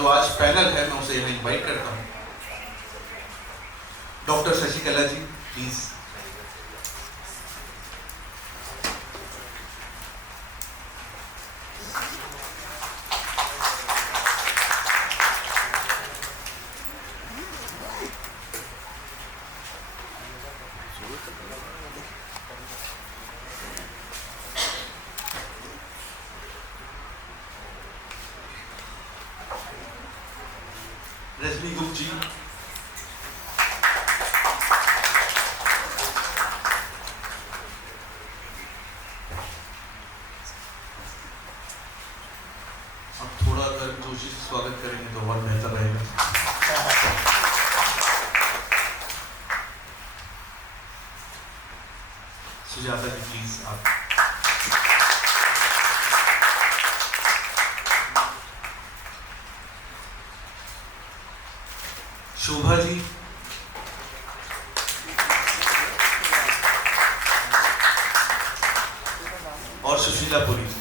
जो आज पैनल है मैं उसे यहाँ इनवाइट करता हूँ। Doctor Shashikala ji please. रजनी गुप्त जी, अब थोड़ा अगर जोशी से स्वागत करेंगे तो और बेहतर रहेगा। सुजाता जी प्लीज आप। शोभा जी, और सुशीला पुरी जी।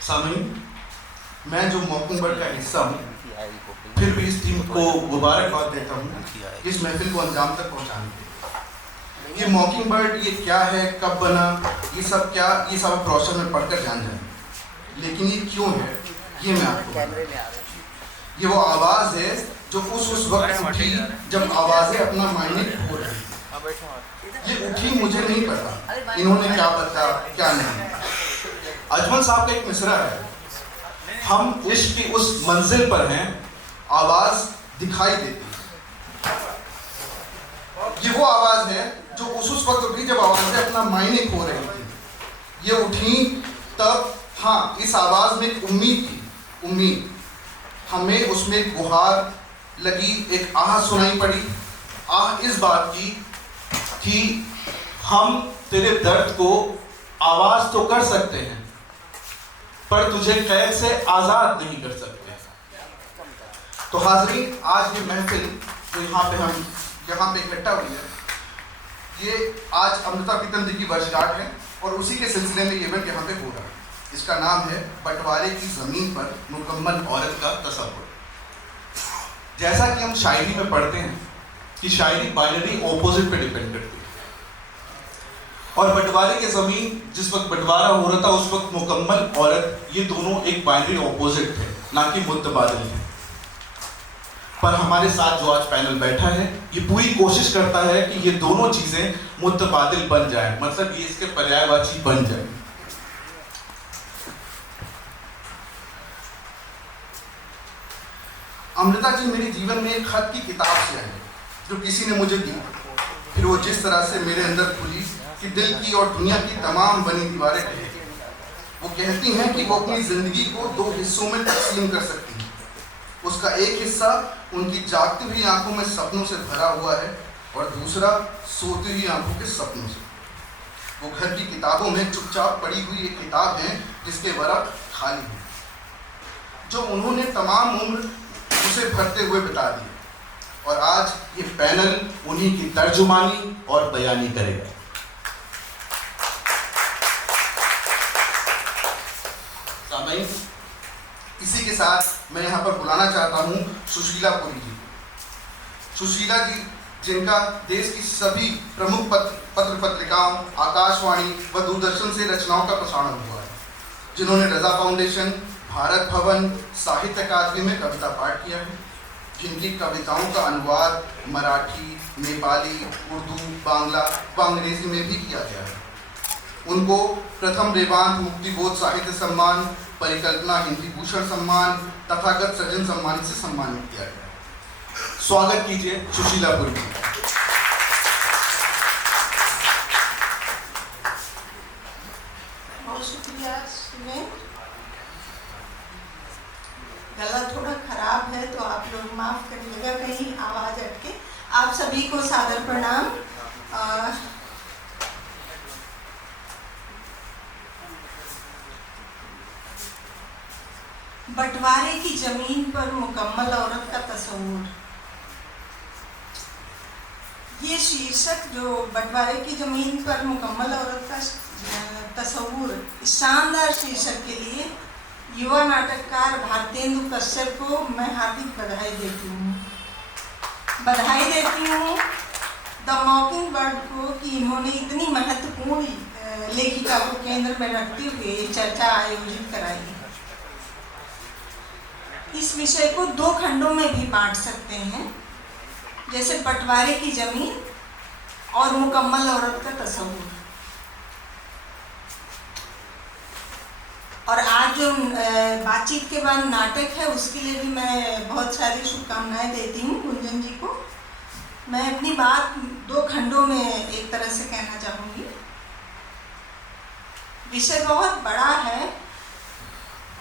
सामीन, मैं जो मॉकिंगबर्ड का हिस्सा हूँ, फिर भी इस टीम को मुबारकबाद देता हूँ इस महफिल को अंजाम तक पहुँचाने के लिए। ये मॉकिंगबर्ड ये क्या है, कब बना, ये सब ब्रोशर में पढ़कर जान जाए, लेकिन ये क्यों है ये मैं आपको ये वो आवाज़ है जो उस वक्त उठी जब आवाज़ें अपना मायने खो रही। ये उठी मुझे नहीं पता इन्होंने क्या बता क्या नहीं। अजमल साहब का एक मिसरा है, हम इश्क की उस मंजिल पर हैं, आवाज दिखाई देती है। ये वो आवाज है जो उस वक्त उठी जब आवाजें अपना मायने खो रही थी। ये उठी तब, हाँ, इस आवाज में एक उम्मीद थी, उम्मीद। हमें उसमें गुहार लगी, एक आह सुनाई पड़ी। आह इस बात की कि हम तेरे दर्द को आवाज तो कर सकते हैं पर तुझे कैद से आजाद नहीं कर सकते। तो हाज़रीन, आज ये महफिल जो यहाँ पे इकट्ठा हुई है, ये आज अमृता प्रीतम जी की वर्षगांठ है और उसी के सिलसिले में ये इवेंट यहाँ पे हो रहा है। इसका नाम है बंटवारे की ज़मीन पर मुकम्मल औरत का तसव्वुर। जैसा कि हम शायरी में पढ़ते हैं कि शायरी बाइनरी ऑपोजिट पे डिपेंड करती है, और बंटवारे की ज़मीन जिस वक्त बंटवारा हो रहा था उस वक्त मुकम्मल औरत, ये दोनों एक बाइनरी ऑपोजिट थे, ना कि मुतबादिल थे। पर हमारे साथ जो आज पैनल बैठा है ये पूरी कोशिश करता है कि ये दोनों चीज़ें मुतबादिल बन जाए, मतलब ये इसके पर्यायवाची बन जाए। अमृता जी मेरे जीवन में एक खत की किताब से आई जो किसी ने मुझे दी। फिर वो जिस तरह से मेरे अंदर खुली कि दिल की और दुनिया की तमाम बनी दीवारें टूटी। वो कहती हैं कि वो अपनी ज़िंदगी को दो हिस्सों में तकसीम कर सकती हैं। उसका एक हिस्सा उनकी जागती हुई आंखों में सपनों से भरा हुआ है और दूसरा सोती हुई आंखों के सपनों से। वो घर की किताबों में चुपचाप पड़ी हुई एक किताब है जिसके वरक़ खाली हैं, जो उन्होंने तमाम उम्र उसे भरते हुए बिता दी। और आज ये पैनल उन्हीं की तर्जुमानी और बयानी करेगा। इसी के साथ मैं यहाँ पर बुलाना चाहता हूँ सुशीला पुरी जी। सुशीला जी जिनका देश की सभी प्रमुख पत्र पत्रिकाओं, आकाशवाणी व दूरदर्शन से रचनाओं का प्रसारण हुआ है, जिन्होंने रजा फाउंडेशन, भारत भवन, साहित्य अकादमी में कविता पाठ किया है, जिनकी कविताओं का अनुवाद मराठी, नेपाली, उर्दू, बांग्ला व अंग्रेजी में भी किया गया है। उनको प्रथम रेवांत मुक्तिबोध साहित्य सम्मान, परिकल्पना हिंदी भूषण सम्मान, तथागत सृजन सम्मान से सम्मानित किया गया। स्वागत कीजिए सुशीला पुरी। बहुत शुक्रिया सुने। गला थोड़ा खराब है तो आप लोग माफ़ करिएगा कहीं आवाज़ अटके। आप सभी को सादर प्रणाम। बंटवारे की ज़मीन पर मुकम्मल औरत का तस्वुर, ये शीर्षक जो बंटवारे की ज़मीन पर मुकम्मल औरत का तस्वुर, इस शानदार शीर्षक के लिए युवा नाटककार भारतेंदु कश्यप को मैं हार्दिक बधाई देती हूँ द मॉकिंग बर्ड को कि इन्होंने इतनी महत्वपूर्ण लेखिका को केंद्र में रखते हुए ये चर्चा आयोजित कराई। इस विषय को 2 खंडों में भी बांट सकते हैं, जैसे बंटवारे की जमीन और मुकम्मल औरत का तस्वुर। और आज जो बातचीत के बाद नाटक है उसके लिए भी मैं बहुत सारी शुभकामनाएं देती हूँ गुंजन जी को। मैं अपनी बात 2 खंडों में एक तरह से कहना चाहूँगी। विषय बहुत बड़ा है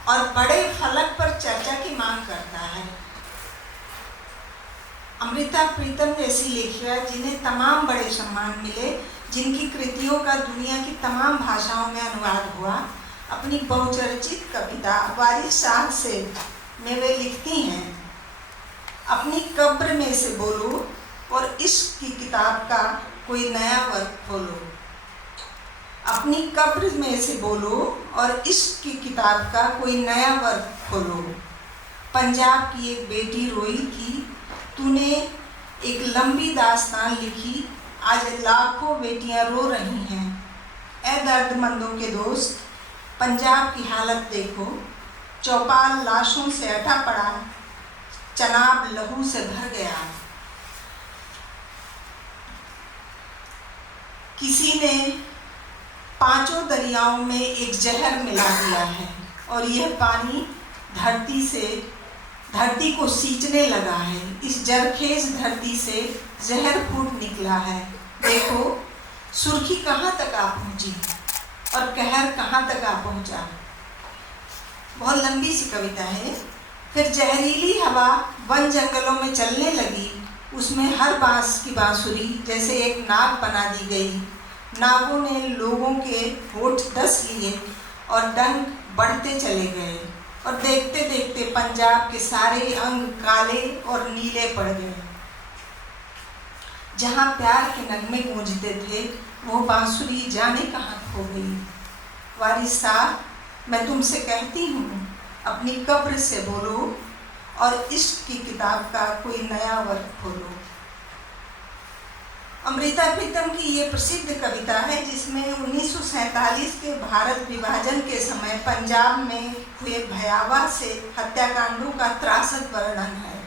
और बड़े फलक पर चर्चा की मांग करता है। अमृता प्रीतम जैसी लेखिका जिन्हें तमाम बड़े सम्मान मिले, जिनकी कृतियों का दुनिया की तमाम भाषाओं में अनुवाद हुआ, अपनी बहुचर्चित कविता वारिस शाह से में वे लिखती हैं, अपनी कब्र में से बोलो और इश्क की किताब का कोई नया वर्ग खोलो। अपनी कब्र में से बोलो और इश्क की किताब का कोई नया वर्ग खोलो। पंजाब की एक बेटी रोई थी, तूने एक लंबी दास्तान लिखी, आज लाखों बेटियां रो रही हैं। ऐ दर्दमंदों के दोस्त, पंजाब की हालत देखो, चौपाल लाशों से अटा पड़ा, चनाब लहू से भर गया। किसी ने 5 दरियाओं में एक जहर मिला दिया है और यह पानी धरती को सींचने लगा है। इस जरखेज धरती से जहर फूट निकला है। देखो सुर्खी कहाँ तक आ पहुँची और कहर कहाँ तक आ पहुँचा। बहुत लंबी सी कविता है। फिर जहरीली हवा वन जंगलों में चलने लगी, उसमें हर बांस की बांसुरी जैसे एक नाग बना दी गई। नागों ने लोगों के होठ डस लिए और डंक बढ़ते चले गए और देखते देखते पंजाब के सारे अंग काले और नीले पड़ गए। जहाँ प्यार के नगमे गूंजते थे वो बांसुरी जाने कहाँ खो गई। वारिस साहब, मैं तुमसे कहती हूँ, अपनी कब्र से बोलो और इश्क की किताब का कोई नया वर्ग खोलो। अमृता प्रीतम की ये प्रसिद्ध कविता है जिसमें 1947 के भारत विभाजन के समय पंजाब में हुए भयावह से हत्याकांडों का त्रासद वर्णन है।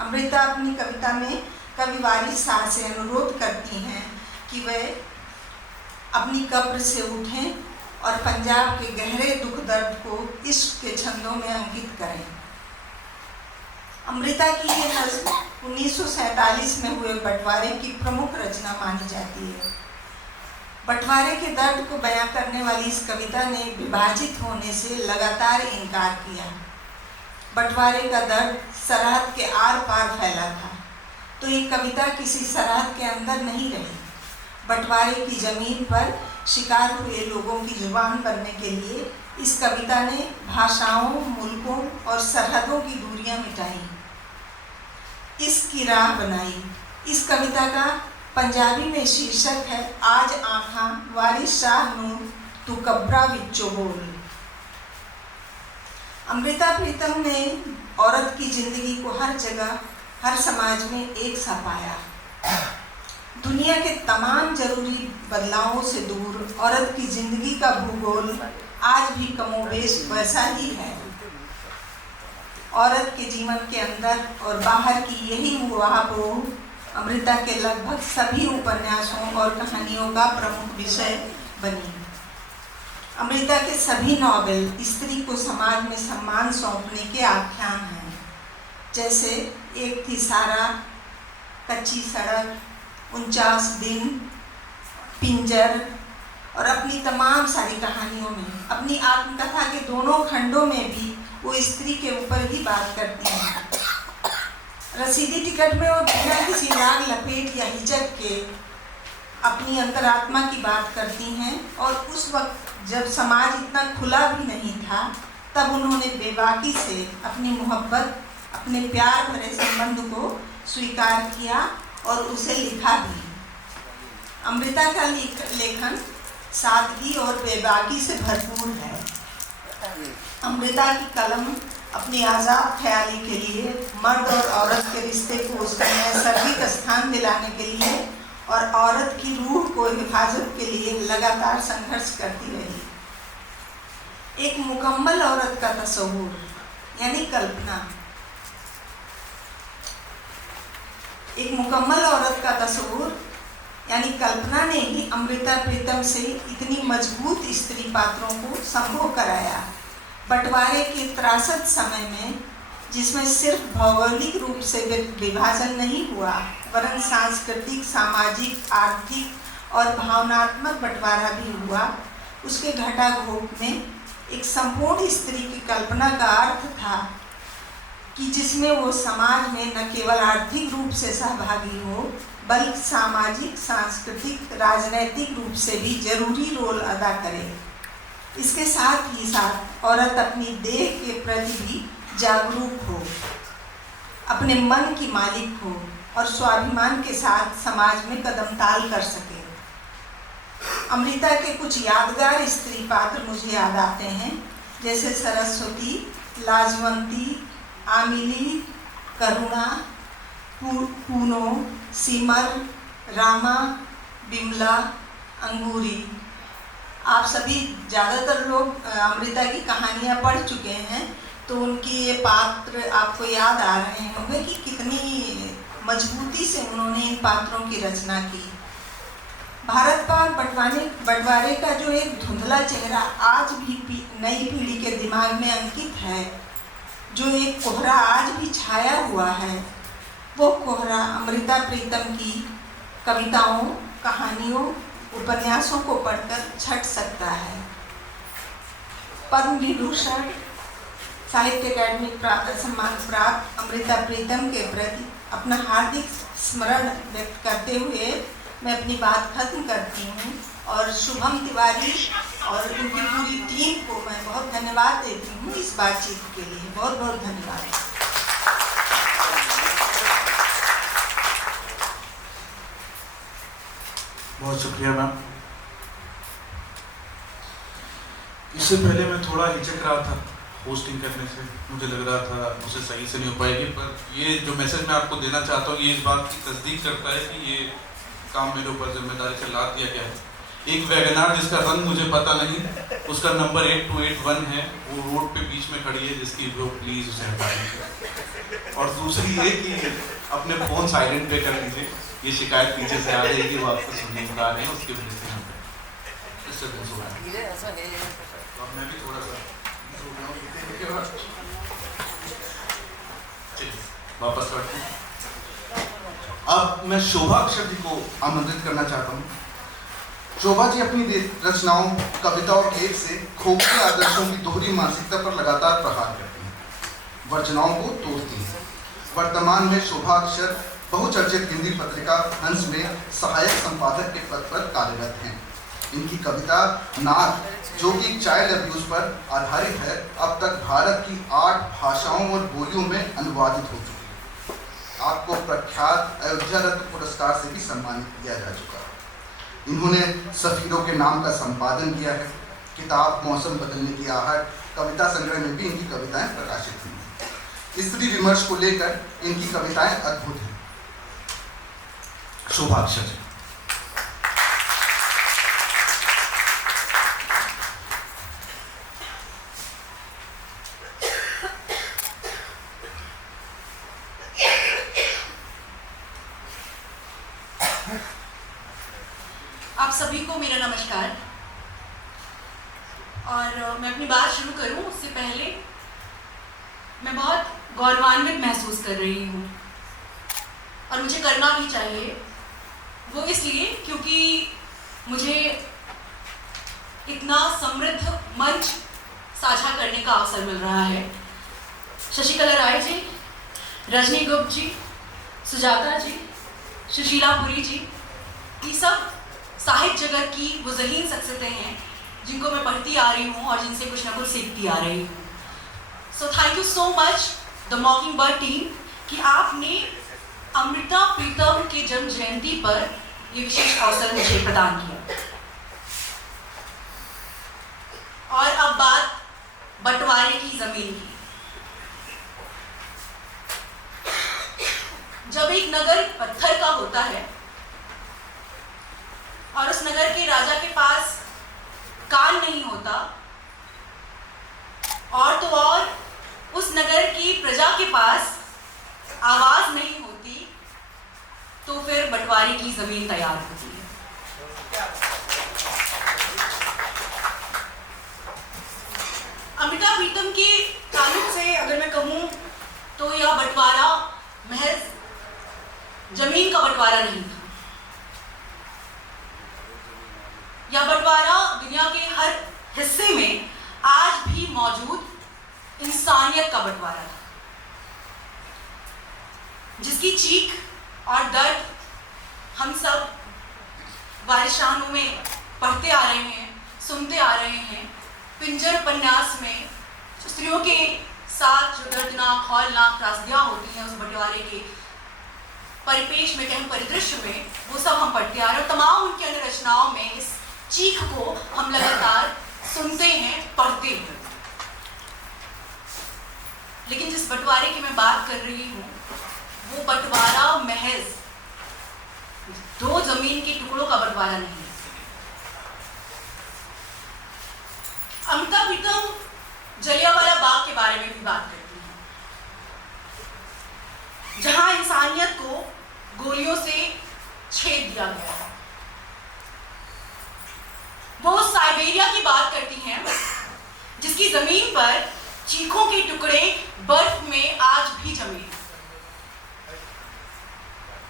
अमृता अपनी कविता में कवि वारिस शाह से अनुरोध करती हैं कि वे अपनी कब्र से उठें और पंजाब के गहरे दुख दर्द को इश्क के छंदों में अंकित करें। अमृता की ये नज़्म 1947 में हुए बंटवारे की प्रमुख रचना मानी जाती है। बंटवारे के दर्द को बयां करने वाली इस कविता ने विभाजित होने से लगातार इनकार किया। बंटवारे का दर्द सरहद के आर पार फैला था, तो ये कविता किसी सरहद के अंदर नहीं रही। बंटवारे की ज़मीन पर शिकार हुए लोगों की जुबान बनने के लिए इस कविता ने भाषाओं, मुल्कों और सरहदों की दूरियां मिटाई, इसकी राह बनाई। इस कविता का पंजाबी में शीर्षक है आज आँखां वारिस शाह नूं तू कब्रा विच्चों बोल। अमृता प्रीतम ने औरत की जिंदगी को हर जगह, हर समाज में एक सा पाया। दुनिया के तमाम जरूरी बदलावों से दूर औरत की जिंदगी का भूगोल आज भी कमोबेश वैसा ही है। औरत के जीवन के अंदर और बाहर की यही मुहाबोह अमृता के लगभग सभी उपन्यासों और कहानियों का प्रमुख विषय बनी। अमृता के सभी नॉवेल स्त्री को समाज में सम्मान सौंपने के आख्यान हैं, जैसे एक थी सारा, कच्ची सड़क, 49 दिन, पिंजर और अपनी तमाम सारी कहानियों में। अपनी आत्मकथा के दोनों खंडों में भी वो स्त्री के ऊपर ही बात करती हैं। रसीदी टिकट में वो बिना किसी राग लपेट या हिचक के अपनी अंतरात्मा की बात करती हैं, और उस वक्त जब समाज इतना खुला भी नहीं था, तब उन्होंने बेबाकी से अपनी मोहब्बत, अपने प्यार भरे संबंध को स्वीकार किया और उसे लिखा भी। अमृता का लेखन सादगी और बेबाकी से भरपूर है। अमृता की कलम अपनी आज़ाद ख्याली के लिए, मर्द और औरत के रिश्ते को उसका नैसर्गिक स्थान दिलाने के लिए और औरत की रूह को हिफाजत के लिए लगातार संघर्ष करती रही। एक मुकम्मल औरत का तस्वुर यानी कल्पना, एक मुकम्मल औरत का तस्वुर यानी कल्पना ने ही अमृता प्रीतम से इतनी मजबूत स्त्री पात्रों को संभव कराया। बंटवारे के त्रासद समय में, जिसमें सिर्फ भौगोलिक रूप से विभाजन नहीं हुआ, वरन सांस्कृतिक, सामाजिक, आर्थिक और भावनात्मक बंटवारा भी हुआ, उसके घटाघोट में एक संपूर्ण स्त्री की कल्पना का अर्थ था कि जिसमें वो समाज में न केवल आर्थिक रूप से सहभागी हो, बल्कि सामाजिक, सांस्कृतिक, राजनैतिक रूप से भी जरूरी रोल अदा करे। इसके साथ ही साथ औरत अपनी देह के प्रति भी जागरूक हो, अपने मन की मालिक हो और स्वाभिमान के साथ समाज में कदम ताल कर सके। अमृता के कुछ यादगार स्त्री पात्र मुझे याद आते हैं, जैसे सरस्वती, लाजवंती, आमिली, करुणा, पूनो, सिमर, रामा, बिमला, अंगूरी। आप सभी ज़्यादातर लोग अमृता की कहानियाँ पढ़ चुके हैं, तो उनकी ये पात्र आपको याद आ रहे होंगे कि कितनी मजबूती से उन्होंने इन पात्रों की रचना की। भारत पाक बंटवारे का जो एक धुंधला चेहरा आज भी नई पीढ़ी के दिमाग में अंकित है, जो एक कोहरा आज भी छाया हुआ है, वो कोहरा अमृता प्रीतम की कविताओं, कहानियों, उपन्यासों को पढ़कर छट सकता है। पद्म विभूषण, साहित्य अकादमी सम्मान प्राप्त अमृता प्रीतम के प्रति अपना हार्दिक स्मरण व्यक्त करते हुए मैं अपनी बात खत्म करती हूँ, और शुभम तिवारी और उनकी पूरी टीम को मैं बहुत धन्यवाद देती हूँ इस बातचीत के लिए। बहुत बहुत धन्यवाद। बहुत शुक्रिया मैम। इससे पहले मैं थोड़ा हिचक रहा था होस्टिंग करने से, मुझे लग रहा था मुझे सही से नहीं हो पाएगी, पर ये जो मैसेज मैं आपको देना चाहता हूँ, ये इस बात की तस्दीक करता है कि ये काम मेरे ऊपर जिम्मेदारी से लाद दिया गया है। एक वैगनार जिसका रंग मुझे पता नहीं, उसका नंबर 8281 है, वो रोड पे बीच में खड़ी है, जिसकी वो प्लीज उसे हटा दीजिए। और दूसरी ये कि अपने फोन साइलेंट पे कर लीजिए, ये शिकायत पीछे से आ रही है कि वो आपको सुनने बता रहे हैं, उसकी वजह से हम इससे दूर हो रहे हैं। तो मैं भी थोड़ा सा वापस करते हैं। अब मैं शोभा अक्षर जी को आमंत्रित करना चाहता हूँ। शोभा जी अपनी रचनाओं, कविता और लेख से खोखले आदर्शों की दोहरी मानसिकता पर लगातार प्रहार करती हैं, वर्चनाओं को तोड़ती हैं। वर्तमान में शोभा अक्षर बहुचर्चित हिंदी पत्रिका हंस में सहायक संपादक के पद पर कार्यरत हैं। इनकी कविता नाग, जो कि चाइल्ड अब्यूज पर आधारित है, अब तक भारत की 8 भाषाओं और बोलियों में अनुवादित हो चुकी है। आपको प्रख्यात अयोध्या रत्न पुरस्कार से भी सम्मानित किया जा चुका है। इन्होंने सफीरों के नाम का संपादन किया है। किताब मौसम बदलने की आहट कविता संग्रह में भी इनकी कविताएं प्रकाशित हुई हैं। स्त्री विमर्श को लेकर इनकी कविताएं अद्भुत हैं। शोभा अक्षर। आप सभी को मेरा नमस्कार। और मैं अपनी बात शुरू करूं उससे पहले मैं बहुत गौरवान्वित महसूस कर रही हूं, और मुझे करना भी चाहिए। वो इसलिए क्योंकि मुझे इतना समृद्ध मंच साझा करने का अवसर मिल रहा है। शशिकला राय जी, रजनी गुप्त जी, सुजाता जी, सुशीला पुरी जी, ये सब साहित्य जगत की वो ज़हीन शख्सियतें हैं जिनको मैं पढ़ती आ रही हूँ और जिनसे कुछ ना कुछ सीखती आ रही हूँ। So thank you so much the mockingbird team कि आपने अमृता प्रीतम के जन्म जयंती पर ये विशेष अवसर मुझे प्रदान किया। और अब बात बंटवारे की जमीन की। जब एक नगर पत्थर का होता है और उस नगर के राजा के पास कान नहीं होता और तो और उस नगर की प्रजा के पास आवाज नहीं होती, तो फिर बंटवारे की जमीन तैयार होती है। अमृता प्रीतम के ताल्लुक से अगर मैं कहूं तो यह बंटवारा महज जमीन का बंटवारा नहीं था। यह बंटवारा दुनिया के हर हिस्से में आज भी मौजूद इंसानियत का बंटवारा था, जिसकी चीख और दर्द हम सब वारिशानों में पढ़ते आ रहे हैं, सुनते आ रहे हैं। पिंजर उपन्यास में स्त्रियों के साथ जो दर्दनाक हौलनाक त्रासदियां होती हैं उस बंटवारे के परिपेश में, कहीं परिदृश्य में, वो सब हम पढ़ते आ रहे हैं। तमाम उनकी अन्य रचनाओं में इस चीख को हम लगातार सुनते हैं, पढ़ते हैं। लेकिन जिस बंटवारे की मैं बात कर रही हूँ वो बंटवारा महज दो जमीन के टुकड़ों का बंटवारा नहीं है। अमृता प्रीतम जलियांवाला बाग के बारे में भी बात करती हैं, जहां इंसानियत को गोलियों से छेद दिया गया है। वो साइबेरिया की बात करती हैं, जिसकी जमीन पर चीखों के टुकड़े बर्फ में आज भी जमे हैं।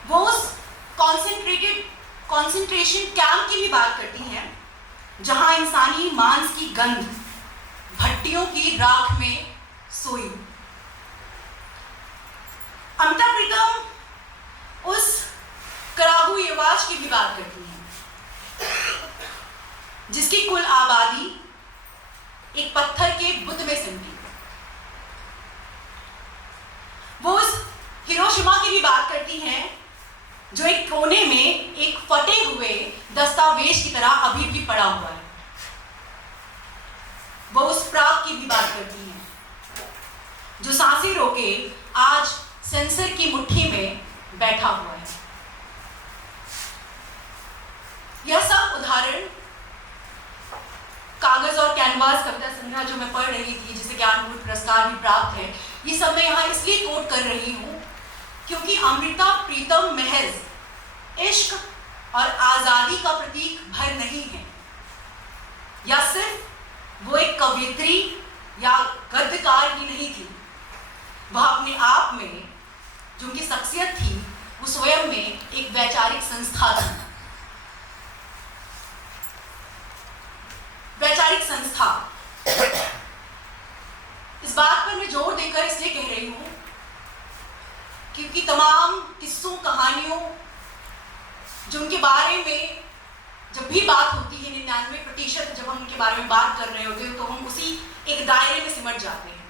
वो उस कॉन्सेंट्रेशन कैंप की भी बात करती हैं, जहां इंसानी मांस की गंध भट्टियों की राख में सोई। अमृता प्रीतम उस करागू यवाज की भी बात करती हैं, जिसकी कुल आबादी एक पत्थर के बुत में सिमटी। वो उस हिरोशिमा की भी बात करती हैं, जो एक कोने में एक फटे हुए दस्तावेज की तरह अभी भी पड़ा हुआ है। वो उस प्राग की भी बात करती हैं, जो सांसें रोके आज सेंसर की मुट्ठी में बैठा हुआ है। यह सब उदाहरण कागज और कैनवास कविता संग्रह जो मैं पढ़ रही थी, जिसे ज्ञानपीठ पुरस्कार भी प्राप्त है, ये सब मैं यहाँ इसलिए कोट कर रही हूँ क्योंकि अमृता प्रीतम महज इश्क और आजादी का प्रतीक भर नहीं है, या सिर्फ वो एक कवयित्री या गद्यकार ही नहीं थी। वह अपने आप में जो उनकी शख्सियत थी वो स्वयं में एक वैचारिक संस्था थी। वैचारिक संस्था, इस बात पर मैं जोर देकर इसलिए कह रही हूं क्योंकि तमाम किस्सों कहानियों जो उनके बारे में जब भी बात होती है, 99% जब हम उनके बारे में बात कर रहे होते हैं तो हम उसी एक दायरे में सिमट जाते हैं।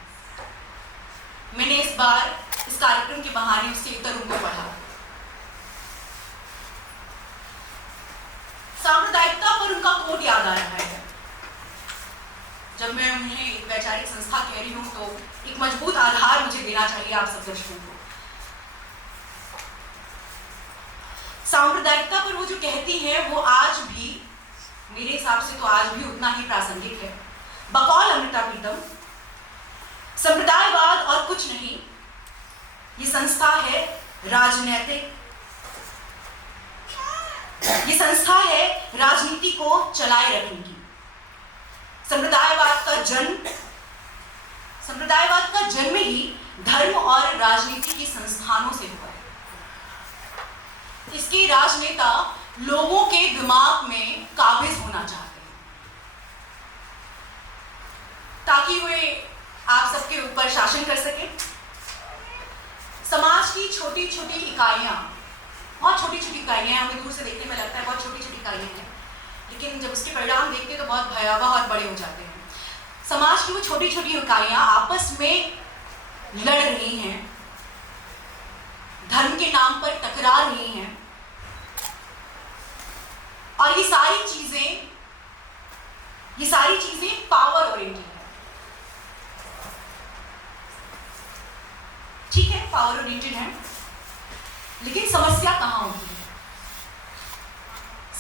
मैंने इस बार इस कार्यक्रम के बहाने उसके उत्तरों को पढ़ा। सांप्रदायिकता पर उनका कोट याद आ रहा है। जब मैं उन्हें एक वैचारिक संस्था कह रही हूँ तो एक मजबूत आधार मुझे देना चाहिए आप सब दर्शकों को। सांप्रदायिकता पर वो जो कहती हैं वो आज भी मेरे हिसाब से तो आज भी उतना ही प्रासंगिक है। बकौल अमृता प्रीतम, संप्रदायवाद और कुछ नहीं, ये संस्था है राजनैतिक, ये संस्था है राजनीति को चलाए रखने की। संप्रदायवाद का जन्म ही धर्म और राजनीति के संस्थानों से हुआ है। इसके राजनेता लोगों के दिमाग में काबिज होना चाहते हैं ताकि वे आप सबके ऊपर शासन कर सके। समाज की छोटी छोटी इकाइयाँ, बहुत छोटी छोटी इकाइयाँ, हमें दूर से देखने में लगता है बहुत छोटी छोटी इकाइयाँ हैं, लेकिन जब उसके परिणाम देखते हैं तो बहुत भयावह और बड़े हो जाते हैं। समाज की वो छोटी छोटी इकाइयाँ आपस में लड़ रही हैं, धर्म के नाम पर टकरा रही हैं, और ये सारी चीजें पावर ओरिएंटेड है। ठीक है, पावर ओरिएंटेड है, लेकिन समस्या कहाँ होती है?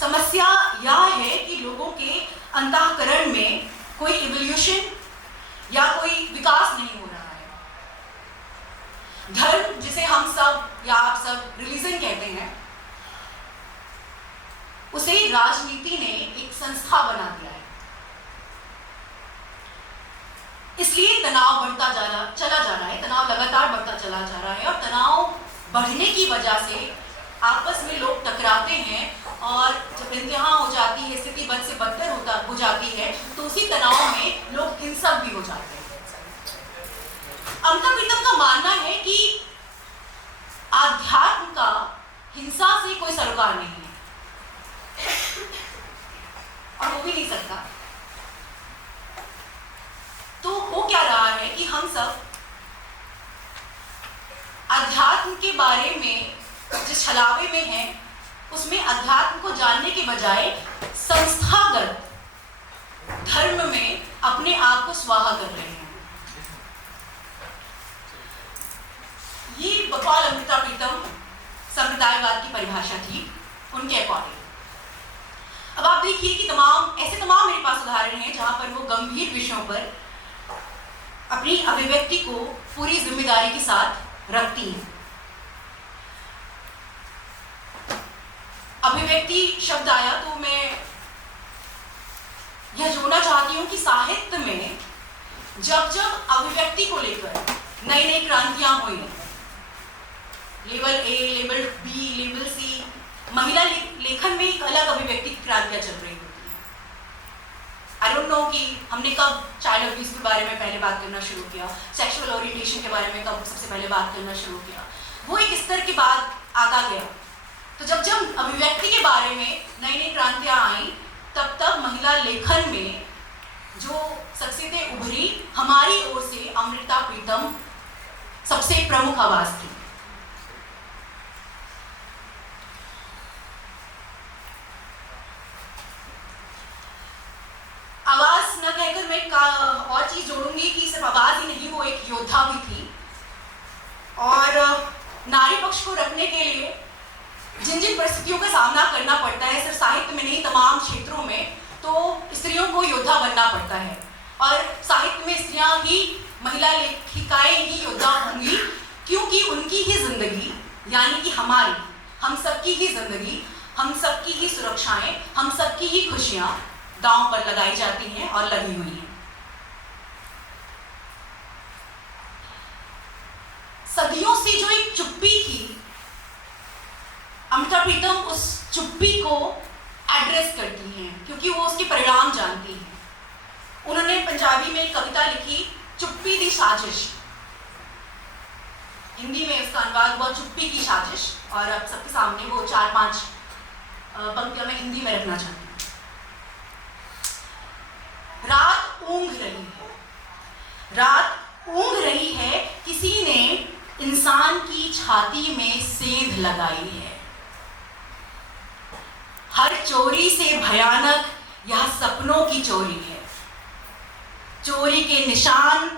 समस्या यह है कि लोगों के अंतःकरण में कोई इवोल्यूशन या कोई विकास नहीं हो रहा है। धर्म, जिसे हम सब या आप सब रिलीजन कहते हैं, उसे राजनीति ने एक संस्था बना दिया है। इसलिए तनाव बढ़ता चला जा रहा है, तनाव लगातार बढ़ता चला जा रहा है, और तनाव बढ़ने की वजह से आपस में लोग टकराते हैं, और जब इंतहा हो जाती है, स्थिति बद से बदतर हो जाती है, तो उसी तनाव में लोग हिंसक भी हो जाते हैं। अमृता प्रीतम का मानना है कि आध्यात्म का हिंसा से कोई सरोकार नहीं है, और हो भी नहीं सकता। तो हो क्या रहा है कि हम सब अध्यात्म के बारे में जिस छलावे में हैं, उसमें अध्यात्म को जानने के बजाय संस्थागत धर्म में अपने आप को स्वाहा कर रहे हैं। ये बकौल अमृता प्रीतम संप्रदायवाद की परिभाषा थी उनके अकॉर्डिंग। अब आप देखिए कि तमाम मेरे पास उदाहरण हैं जहां पर वो गंभीर विषयों पर अपनी अभिव्यक्ति को पूरी जिम्मेदारी के साथ रखती हैं। अभिव्यक्ति शब्द आया तो मैं यह जोड़ना चाहती हूँ कि साहित्य में जब अभिव्यक्ति को लेकर नई नई क्रांतियां हुई, level A, level B, level C, महिला लेखन में एक अलग अभिव्यक्ति की क्रांतियां चल रही होती हैं। आई डोंट नो कि हमने कब चाइल्ड अब्यूज के बारे में पहले बात करना शुरू किया, सेक्सुअल ओरिएंटेशन के बारे में कब सबसे पहले बात करना शुरू किया। वो एक स्तर के बाद आता गया। तो जब अभिव्यक्ति के बारे में नई नई क्रांतियां आई, तब महिला लेखन में जो शख्सियतें उभरी, हमारी ओर से अमृता प्रीतम सबसे प्रमुख आवाज थी। आवाज न कहकर मैं और चीज जोड़ूंगी कि सिर्फ आवाज ही नहीं, वो एक योद्धा भी थी, और नारी पक्ष को रखने के लिए जिन जिन परिस्थितियों का सामना करना पड़ता है, सिर्फ साहित्य में नहीं तमाम क्षेत्रों में, तो स्त्रियों को योद्धा बनना पड़ता है। और साहित्य में स्त्रियां ही, महिला लेखिकाएं ही योद्धा होंगी, क्योंकि उनकी ही जिंदगी, यानी कि हमारी, हम सबकी ही जिंदगी, हम सबकी ही सुरक्षाएं, हम सबकी ही खुशियां दांव पर लगाई जाती हैं और लगी हुई हैं। सदियों से जो एक चुप्पी थी, अमृता प्रीतम उस चुप्पी को एड्रेस करती हैं, क्योंकि वो उसके परिणाम जानती हैं। उन्होंने पंजाबी में एक कविता लिखी, चुप्पी दी साजिश। हिंदी में उसका अनुवाद हुआ चुप्पी की साजिश, और अब सबके सामने वो 4-5 पंक्तियों में हिंदी में रखना चाहती हूँ। रात ऊँघ रही है, रात ऊँघ रही है, किसी ने इंसान की छाती में सेंध लगाई है। हर चोरी से भयानक यह सपनों की चोरी है। चोरी के निशान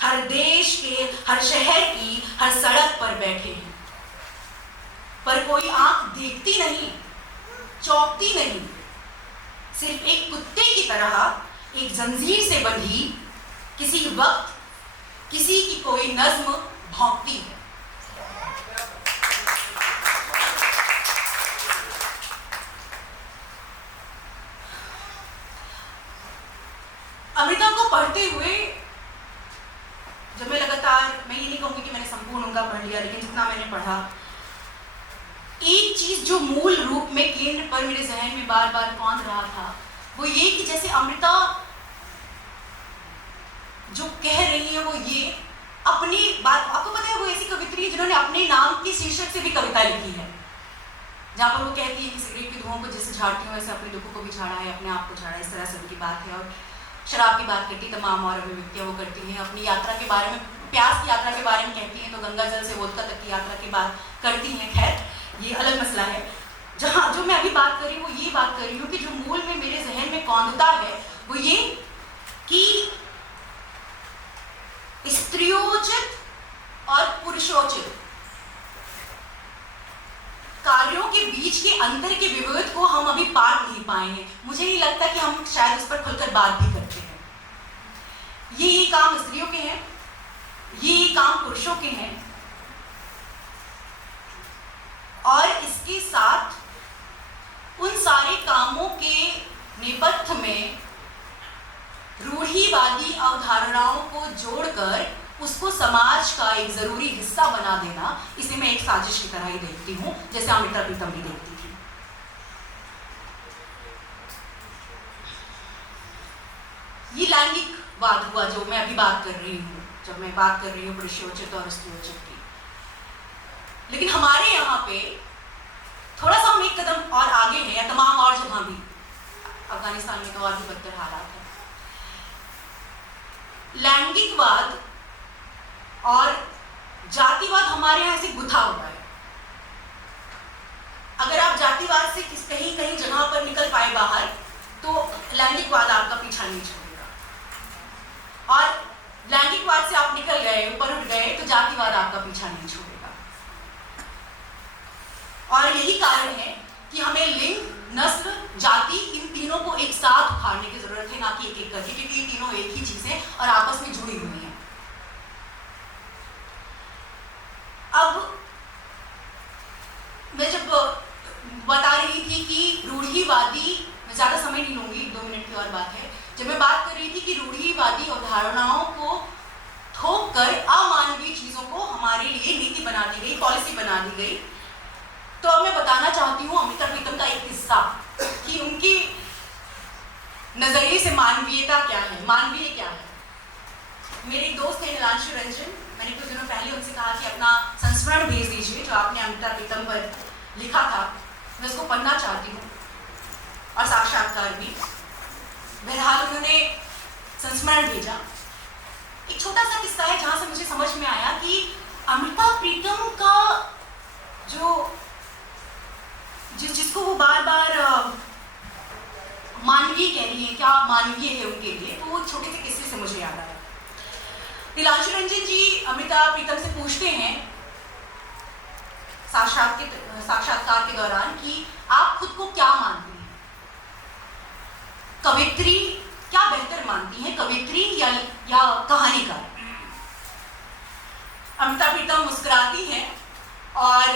हर देश के, हर शहर की, हर सड़क पर बैठे हैं, पर कोई आंख देखती नहीं, चौंकती नहीं। सिर्फ एक कुत्ते की तरह एक जंजीर से बंधी किसी वक्त किसी की कोई नज्म भौंकती है। अमृता को पढ़ते हुए जब मैं लगातार, मैं ये नहीं कहूँगी कि मैंने संपूर्ण उनका पढ़ लिया, लेकिन जितना मैंने पढ़ा, एक चीज जो मूल रूप में केंद्र पर मेरे जहन में बार बार कौंध रहा था, वो ये कि जैसे अमृता जो कह रही है वो ये अपनी बात, आपको पता है वो ऐसी कवित्री है जिन्होंने अपने नाम की शीर्षक से भी कविता लिखी है, जहाँ पर वो कहती है कि सिगरेट की धुआं को जैसे झाड़ती हूँ वैसे अपने दुखों को भी झाड़ा है, अपने आप को झाड़ा, इस तरह से उनकी बात है। और शराब की बात करती, तमाम और अभिव्यक्तियाँ वो करती हैं, अपनी यात्रा के बारे में, प्यास की यात्रा के बारे में कहती हैं, तो गंगा जल से वोदका तक की यात्रा की बात करती हैं। खैर ये अलग मसला है। जहाँ जो मैं अभी बात कर रही हूँ वो ये बात कर रही हूँ कि जो मूल में मेरे जहन में कौंधता है वो ये कि स्त्रियोचित और पुरुषोचित कार्यों के बीच के अंतर के विविध को हम अभी पार नहीं पाए हैं। मुझे नहीं लगता कि हम शायद उस पर खुलकर बात भी करते हैं। ये काम स्त्रियों के हैं, ये काम पुरुषों के हैं, और इसके साथ उन सारे कामों के नेपथ्य में रूढ़िवादी अवधारणाओं को जोड़कर उसको समाज का एक जरूरी हिस्सा बना देना, इसे मैं एक साजिश की तरह ही देखती हूँ, जैसे अमृता प्रीतम भी देखती थी। ये लैंगिकवाद हुआ जो मैं अभी बात कर रही हूँ, जब मैं बात कर रही हूँ पुरुषोचित और स्त्रियोचित की। लेकिन हमारे यहाँ पे थोड़ा सा हम एक कदम और आगे हैं, या तमाम और जगह भी, अफगानिस्तान में तो और भी बदतर हालात है। लैंगिकवाद और जातिवाद हमारे यहाँ से गुथा हुआ है। अगर आप जातिवाद से कहीं कहीं जगह पर निकल पाए बाहर, तो लैंगिकवाद आपका पीछा नहीं छोड़ेगा, और लैंगिकवाद से आप निकल गए, ऊपर उठ गए, तो जातिवाद आपका पीछा नहीं छोड़ेगा। और यही कारण है कि हमें लिंग, नस्ल, जाति, इन तीनों को एक साथ उखाड़ने की जरूरत है, ना कि एक एक करके, क्योंकि ये तीनों एक ही चीज है और आपस में जुड़ी हुई हैं। अब मैं जब बता रही थी कि रूढ़िवादी, मैं ज्यादा समय नहीं लूंगी, 2 मिनट की और बात है, जब मैं बात कर रही थी कि रूढ़िवादी अवधारणाओं को थोप कर अमानवीय चीजों को हमारे लिए नीति बना दी गई, पॉलिसी बना दी गई, तो अब मैं बताना चाहती हूँ अमृता प्रीतम का एक किस्सा कि उनकी नजरिए से मानवीयता क्या है, मानवीय क्या है। मेरे एक दोस्त है नीलांशु रंजन, मैंने कुछ दिनों पहले उनसे कहा कि अपना संस्मरण भेज दीजिए जो आपने अमृता प्रीतम पर लिखा था, मैं उसको पढ़ना चाहती हूँ, और साक्षात्कार भी। बहरहाल उन्होंने संस्मरण भेजा। एक छोटा सा किस्सा है जहाँ से मुझे समझ में आया कि अमृता प्रीतम का जो जिसको वो बार बार मानवीय कह रही है, क्या मानवीय है उनके लिए, तो वो छोटे से किस्से से मुझे याद आया। नीलांशु रंजन जी अमृता प्रीतम से पूछते हैं साक्षात्कार के दौरान कि आप खुद को क्या मानती हैं, कवित्री क्या बेहतर मानती हैं, कवित्री या कहानीकार। अमृता प्रीतम मुस्कुराती हैं और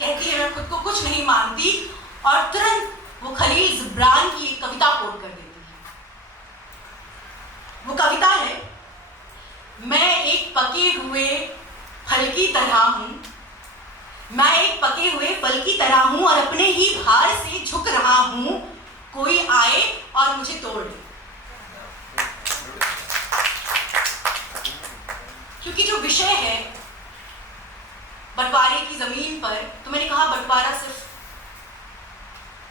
कहती है मैं खुद को कुछ नहीं मानती, और तुरंत वो खलील जिब्रान की एक कविता कोट कर देती है। वो कविता है, मैं एक पके हुए फल की तरह हूं, मैं एक पके हुए फल की तरह हूं और अपने ही भार से झुक रहा हूं, कोई आए और मुझे तोड़ दे। क्योंकि जो विषय है बंटवारे की जमीन पर, तो मैंने कहा बंटवारा सिर्फ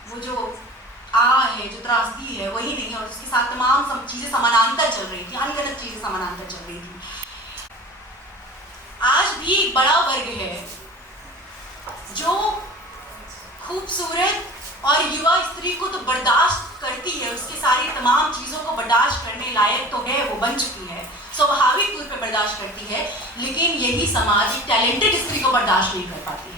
वो जो है, जो त्रासदी है, वही नहीं है, और उसके साथ तमाम चीजें समानांतर चल रही थी, अनगिनत चीजें समानांतर चल रही थी। आज भी एक बड़ा वर्ग है जो खूबसूरत और युवा स्त्री को तो बर्दाश्त करती है, उसके सारी तमाम चीजों को बर्दाश्त करने लायक तो है, वो बन चुकी है, स्वाभाविक तौर पर बर्दाश्त करती है, लेकिन यही समाज एक टैलेंटेड स्त्री को बर्दाश्त नहीं कर पाती है।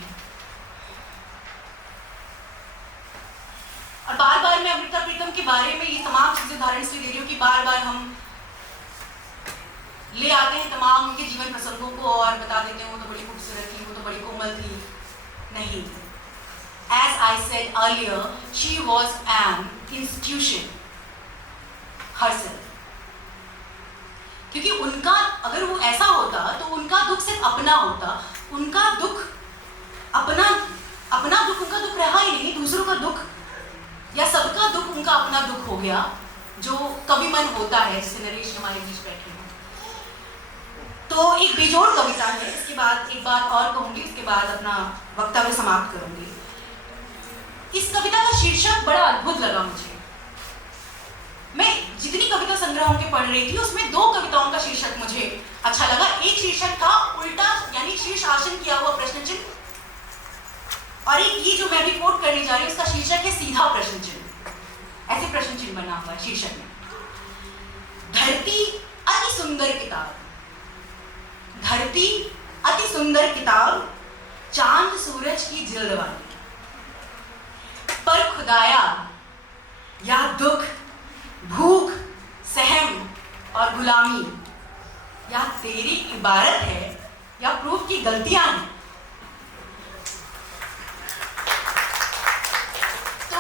और बार बार मैं अमृता प्रीतम के बारे में ये तमाम चीजें उदाहरण इसलिए दे रही हूँ कि बार बार हम ले आते हैं तमाम उनके जीवन प्रसंगों को और बता देते हैं वो तो बड़ी खूबसूरत थी, वो तो बड़ी कोमल थी। नहीं, as I said earlier, she was an institution herself. क्योंकि उनका अगर वो ऐसा होता तो उनका दुख सिर्फ अपना होता, उनका दुख अपना दुख उनका दुख रहा ही नहीं, दूसरों का दुख या सबका दुख उनका अपना दुख हो गया, जो कभी मन होता है, जिससे नरेश हमारे बीच बैठे हैं। तो एक बेजोड़ कविता है। इसके बाद एक बात और कहूंगी, उसके बाद अपना वक्तव्य समाप्त करूंगी। इस कविता का शीर्षक बड़ा अद्भुत लगा मुझे। मैं जितनी कविता संग्रहों के पढ़ रही थी उसमें 2 कविताओं का शीर्षक मुझे अच्छा लगा। एक शीर्षक था उल्टा, यानी शीर्ष आसन किया हुआ प्रश्न चिन्ह, और एक ये जो मैं अभी कोट करने जा रही हूँ उसका शीर्षक है सीधा प्रश्न चिन्ह। ऐसे प्रश्न चिन्ह बना हुआ है शीर्षक में। धरती अति सुंदर किताब, धरती अति सुंदर किताब, चांद सूरज की जिल्द वाली, पर खुदाया या दुख, भूख, सहम और गुलामी या तेरी इबारत है या प्रूफ की गलतियां हैं। तो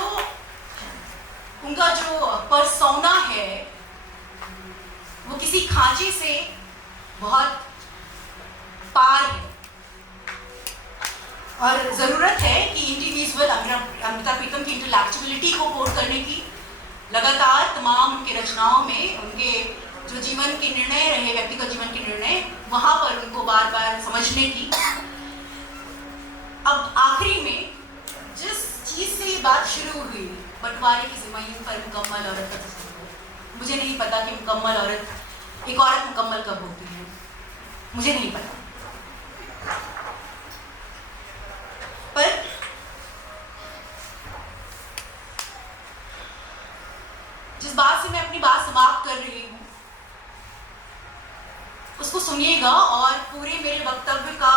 उनका जो परसोना है वो किसी खांचे से बहुत पार है, और जरूरत है कि इंडिविजुअल अमृता प्रीतम की इंटेलेक्चुअलिटी को कोट करने की। लगातार तमाम उनके रचनाओं में उनके जो जीवन के निर्णय रहे, व्यक्तिगत जीवन के निर्णय, वहां पर उनको बार बार समझने की। अब आखिरी में जिस चीज से ये बात शुरू हुई, बंटवारे की ज़मीन पर मुकम्मल औरत का तस्वीर, मुझे नहीं पता कि मुकम्मल औरत, एक औरत मुकम्मल कब होती है, मुझे नहीं पता। पर जिस बात से मैं अपनी बात समाप्त कर रही हूं उसको सुनिएगा, और पूरे मेरे वक्तव्य का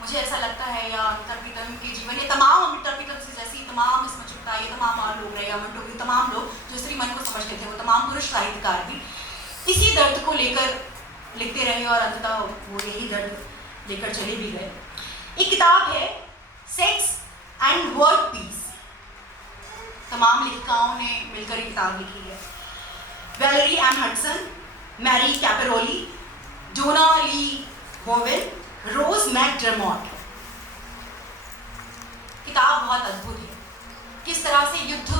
मुझे ऐसा लगता है, या अमृता प्रीतम के जीवन, ये तमाम अमृता प्रीतम से जैसी तमाम इसमें चुपता, ये तमाम और लोग रहे, अमर टोपी, तमाम लोग जो स्त्री मन को समझते थे, वो तमाम पुरुष साहित्यकार भी इसी दर्द को लेकर लिखते रहे, और अंततः वो यही दर्द लेकर चले भी गए। एक किताब है सेक्स एंड वर्ड पीस, तमाम लेखिकाओं ने मिलकर ये किताब लिखी है। वैलेरी एम हडसन, मैरी कैपरोली, जोना ली बोवेल, रोज मैकडर्मॉट। किताब बहुत अद्भुत है, किस तरह से युद्ध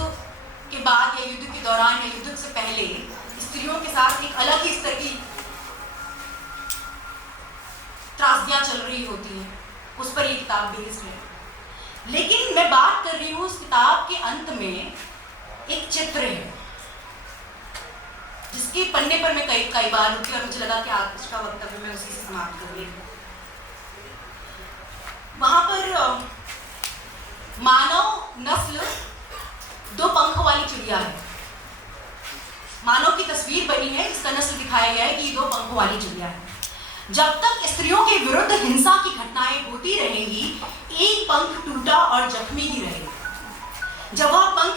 के बाद या युद्ध के दौरान या युद्ध से पहले स्त्रियों के साथ एक अलग ही स्तर की त्रासदियां चल रही होती हैं, उस पर ये किताब बेस्ड है। लेकिन मैं बात कर रही हूँ उस किताब के अंत में एक चित्र है जिसके पन्ने पर मैं कई बार रुकी, और मुझे लगा कि आज का वक्तव्य मैं उसी से समाप्त कर रही हूँ। वहां पर मानव नस्ल 2 पंख वाली चिड़िया है। मानव की तस्वीर बनी है, इसका नस्ल दिखाया गया है कि 2 पंख वाली चिड़िया है। जब तक स्त्रियों के विरुद्ध हिंसा की घटनाएं होती रहेंगी, एक पंख टूटा और जख्मी ही रहेगा। जब वह पंख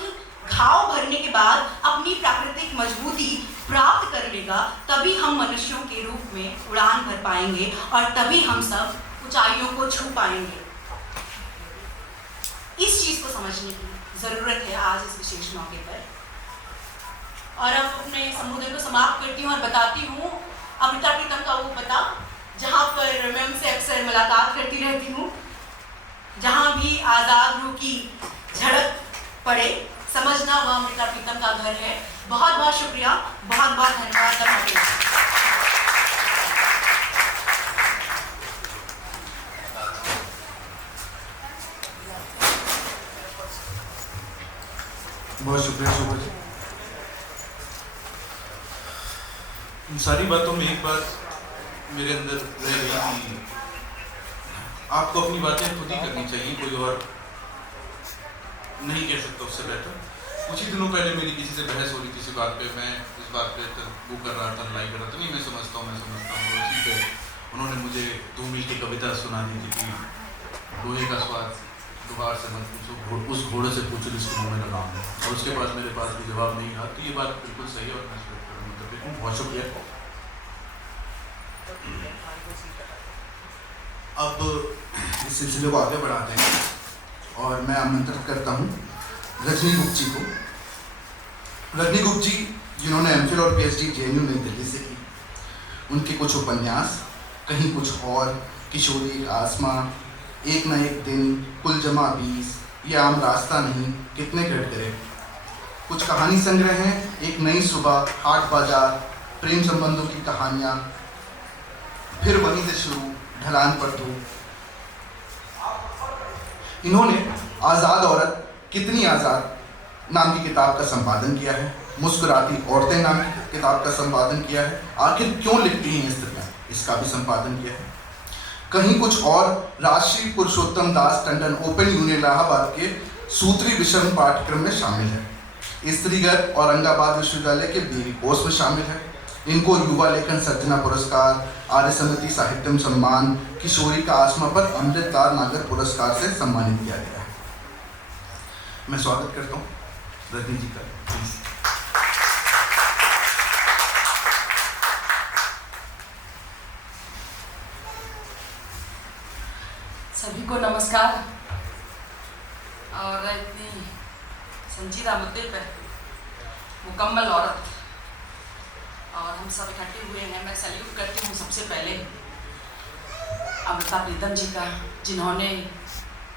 घाव भरने के बाद अपनी प्राकृतिक मजबूती प्राप्त कर लेगा, तभी हम मनुष्यों के रूप में उड़ान भर पाएंगे, और तभी हम सब ऊंचाइयों को छू पाएंगे। इस चीज को समझने की जरूरत है आज इस विशेष मौके पर। और अब अपने संबोधन को समाप्त करती हूँ और बताती हूँ अमृता प्रीतम का वो पता, जहाँ पर मैं उनसे अक्सर मुलाकात करती रहती हूँ। जहाँ भी आज़ाद रूह की झड़प पड़े, समझना वह अमृता प्रीतम का घर है। बहुत बहुत शुक्रिया, बहुत बहुत धन्यवाद। बहुत शुक्रिया शोभा जी। इन सारी बातों में एक बात मेरे अंदर रह रही कि आपको अपनी बातें खुद ही करनी चाहिए, कोई और नहीं कह सकता उससे बेहतर। कुछ ही दिनों पहले मेरी किसी से बहस हो रही थी इसी बात पे, मैं इस बात पे वो कर रहा था, लड़ाई कर रहा था, नहीं मैं समझता हूँ उसी पे उन्होंने मुझे 2 मील की कविता सुना दी थी कि लोहे का स्वाद दोबारा से मत पूछो, उस घोड़े से पूछो जिसको मुँह में लगाऊंगा, और उसके बाद मेरे पास भी जवाब नहीं था। तो ये बात बिल्कुल सही है और मैं मतलब बहुत शुक्रिया। अब इस सिलसिले को आगे बढ़ाते हैं और मैं आमंत्रित करता हूँ रजनी गुप्त जी को। रजनी गुप्त जी जिन्होंने एमफिल और पीएचडी जेएनयू नई दिल्ली से की, उनके कुछ उपन्यास, कहीं कुछ और, किशोरी एक आसमां, एक न एक दिन, कुल जमा 20, ये आम रास्ता नहीं, कितने घट गए, कुछ कहानी संग्रह हैं, एक नई सुबह, हाट बाजार, प्रेम संबंधों की कहानियाँ, फिर वहीं से शुरू, ढलान पर तू। इन्होंने आज़ाद औरत कितनी आज़ाद नाम की किताब का संपादन किया है, मुस्कुराती औरतें नाम की किताब का संपादन किया है, आखिर क्यों लिखती हैं स्त्रियाँ, इसका भी संपादन किया है। कहीं कुछ और राष्ट्रीय पुरुषोत्तम दास टंडन ओपन यूनिवर्सिटी इलाहाबाद के सूत्री विषम पाठ्यक्रम में शामिल है। स्त्रीगत औरंगाबाद विश्वविद्यालय के बीरी कोर्स में शामिल है। इनको युवा लेखन सर्जना पुरस्कार, आर्य समिति साहित्यम सम्मान, किशोरी का आसमा पर अमृतलाल नागर पुरस्कार से सम्मानित किया गया है। मैं स्वागत करता हूँ रजनी जी का। प्लीज। सभी को नमस्कार। और इतनी संजीदा मुद्दे पर मुकम्मल औरत और हम सब इकट्ठे हुए हैं, मैं सैल्यूट करती हूँ सबसे पहले अमृता प्रीतम जी का, जिन्होंने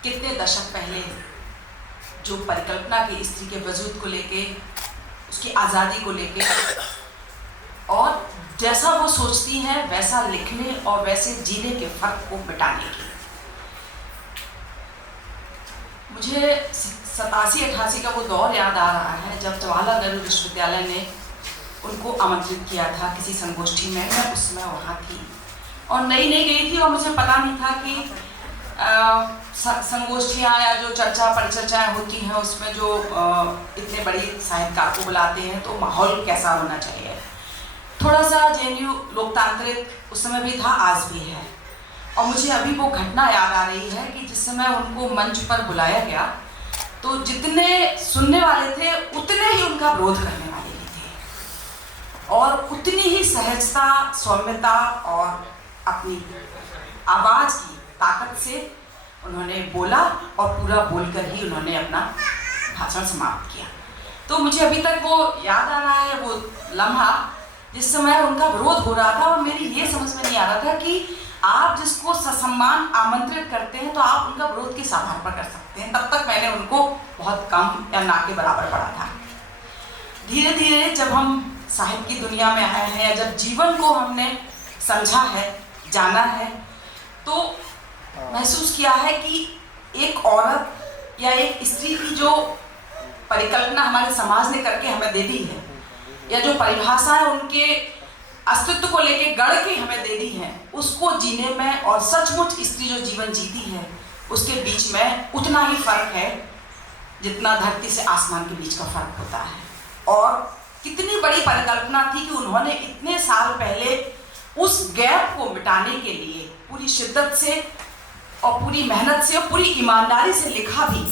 कितने दशक पहले जो परिकल्पना की स्त्री के वजूद को लेके, उसकी आज़ादी को लेके और जैसा वो सोचती हैं वैसा लिखने और वैसे जीने के फ़र्क को मिटाने की। मुझे 87-88 का वो दौर याद आ रहा है जब जवाहरलाल नेहरू विश्वविद्यालय ने उनको आमंत्रित किया था किसी संगोष्ठी में। मैं उस समय वहाँ थी और नई गई थी और मुझे पता नहीं था कि संगोष्ठियाँ या जो चर्चा परिचर्चाएँ होती हैं उसमें जो इतने बड़ी साहित्यकार को बुलाते हैं तो माहौल कैसा होना चाहिए। थोड़ा सा जेएनयू लोकतांत्रिक उस समय भी था, आज भी है। और मुझे अभी वो घटना याद आ रही है कि जिस समय उनको मंच पर बुलाया गया तो जितने सुनने वाले थे उतने ही उनका विरोध करने वाले भी थे और उतनी ही सहजता, सौम्यता और अपनी आवाज़ की ताकत से उन्होंने बोला और पूरा बोलकर ही उन्होंने अपना भाषण समाप्त किया। तो मुझे अभी तक वो याद आ रहा है, वो लम्हा जिस समय उनका विरोध हो रहा था और मेरी ये समझ में नहीं आ रहा था कि आप जिसको ससम्मान आमंत्रित करते हैं तो आप उनका विरोध किस आधार पर कर सकते हैं। तब तक मैंने उनको बहुत कम या ना के बराबर पढ़ा था। धीरे धीरे जब हम साहित्य की दुनिया में आए हैं, जब जीवन को हमने समझा है, जाना है, तो महसूस किया है कि एक औरत या एक स्त्री की जो परिकल्पना हमारे समाज ने करके हमें दे दी है या जो परिभाषा है उनके अस्तित्व को लेके गढ़ के हमें दे दी है, उसको जीने में और सचमुच स्त्री जो जीवन जीती है उसके बीच में उतना ही फर्क है जितना धरती से आसमान के बीच का फर्क होता है। और कितनी बड़ी परिकल्पना थी कि उन्होंने इतने साल पहले उस गैप को मिटाने के लिए पूरी शिद्दत से और पूरी मेहनत से और पूरी ईमानदारी से लिखा भी।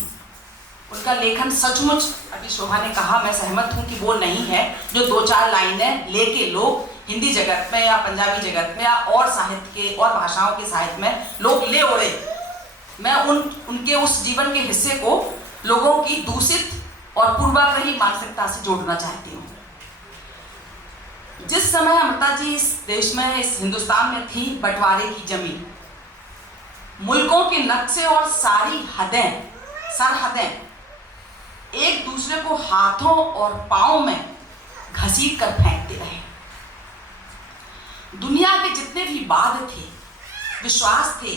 उनका लेखन सचमुच, अभी शोभा ने कहा, मैं सहमत हूँ कि वो नहीं है जो 2-4 लाइनें लेके लोग हिंदी जगत में या पंजाबी जगत में या और साहित्य के और भाषाओं के साहित्य में लोग ले ओढ़े। मैं उनके उस जीवन के हिस्से को लोगों की दूषित और पूर्वाग्रही मानसिकता से जोड़ना चाहती हूँ। जिस समय अमृता जी इस देश में, इस हिंदुस्तान में थी, बंटवारे की जमीन, मुल्कों के नक्शे और सारी हदें, सरहदें एक दूसरे को हाथों और पांवों में घसीट कर फेंकते रहे। दुनिया के जितने भी वाद थे, विश्वास थे,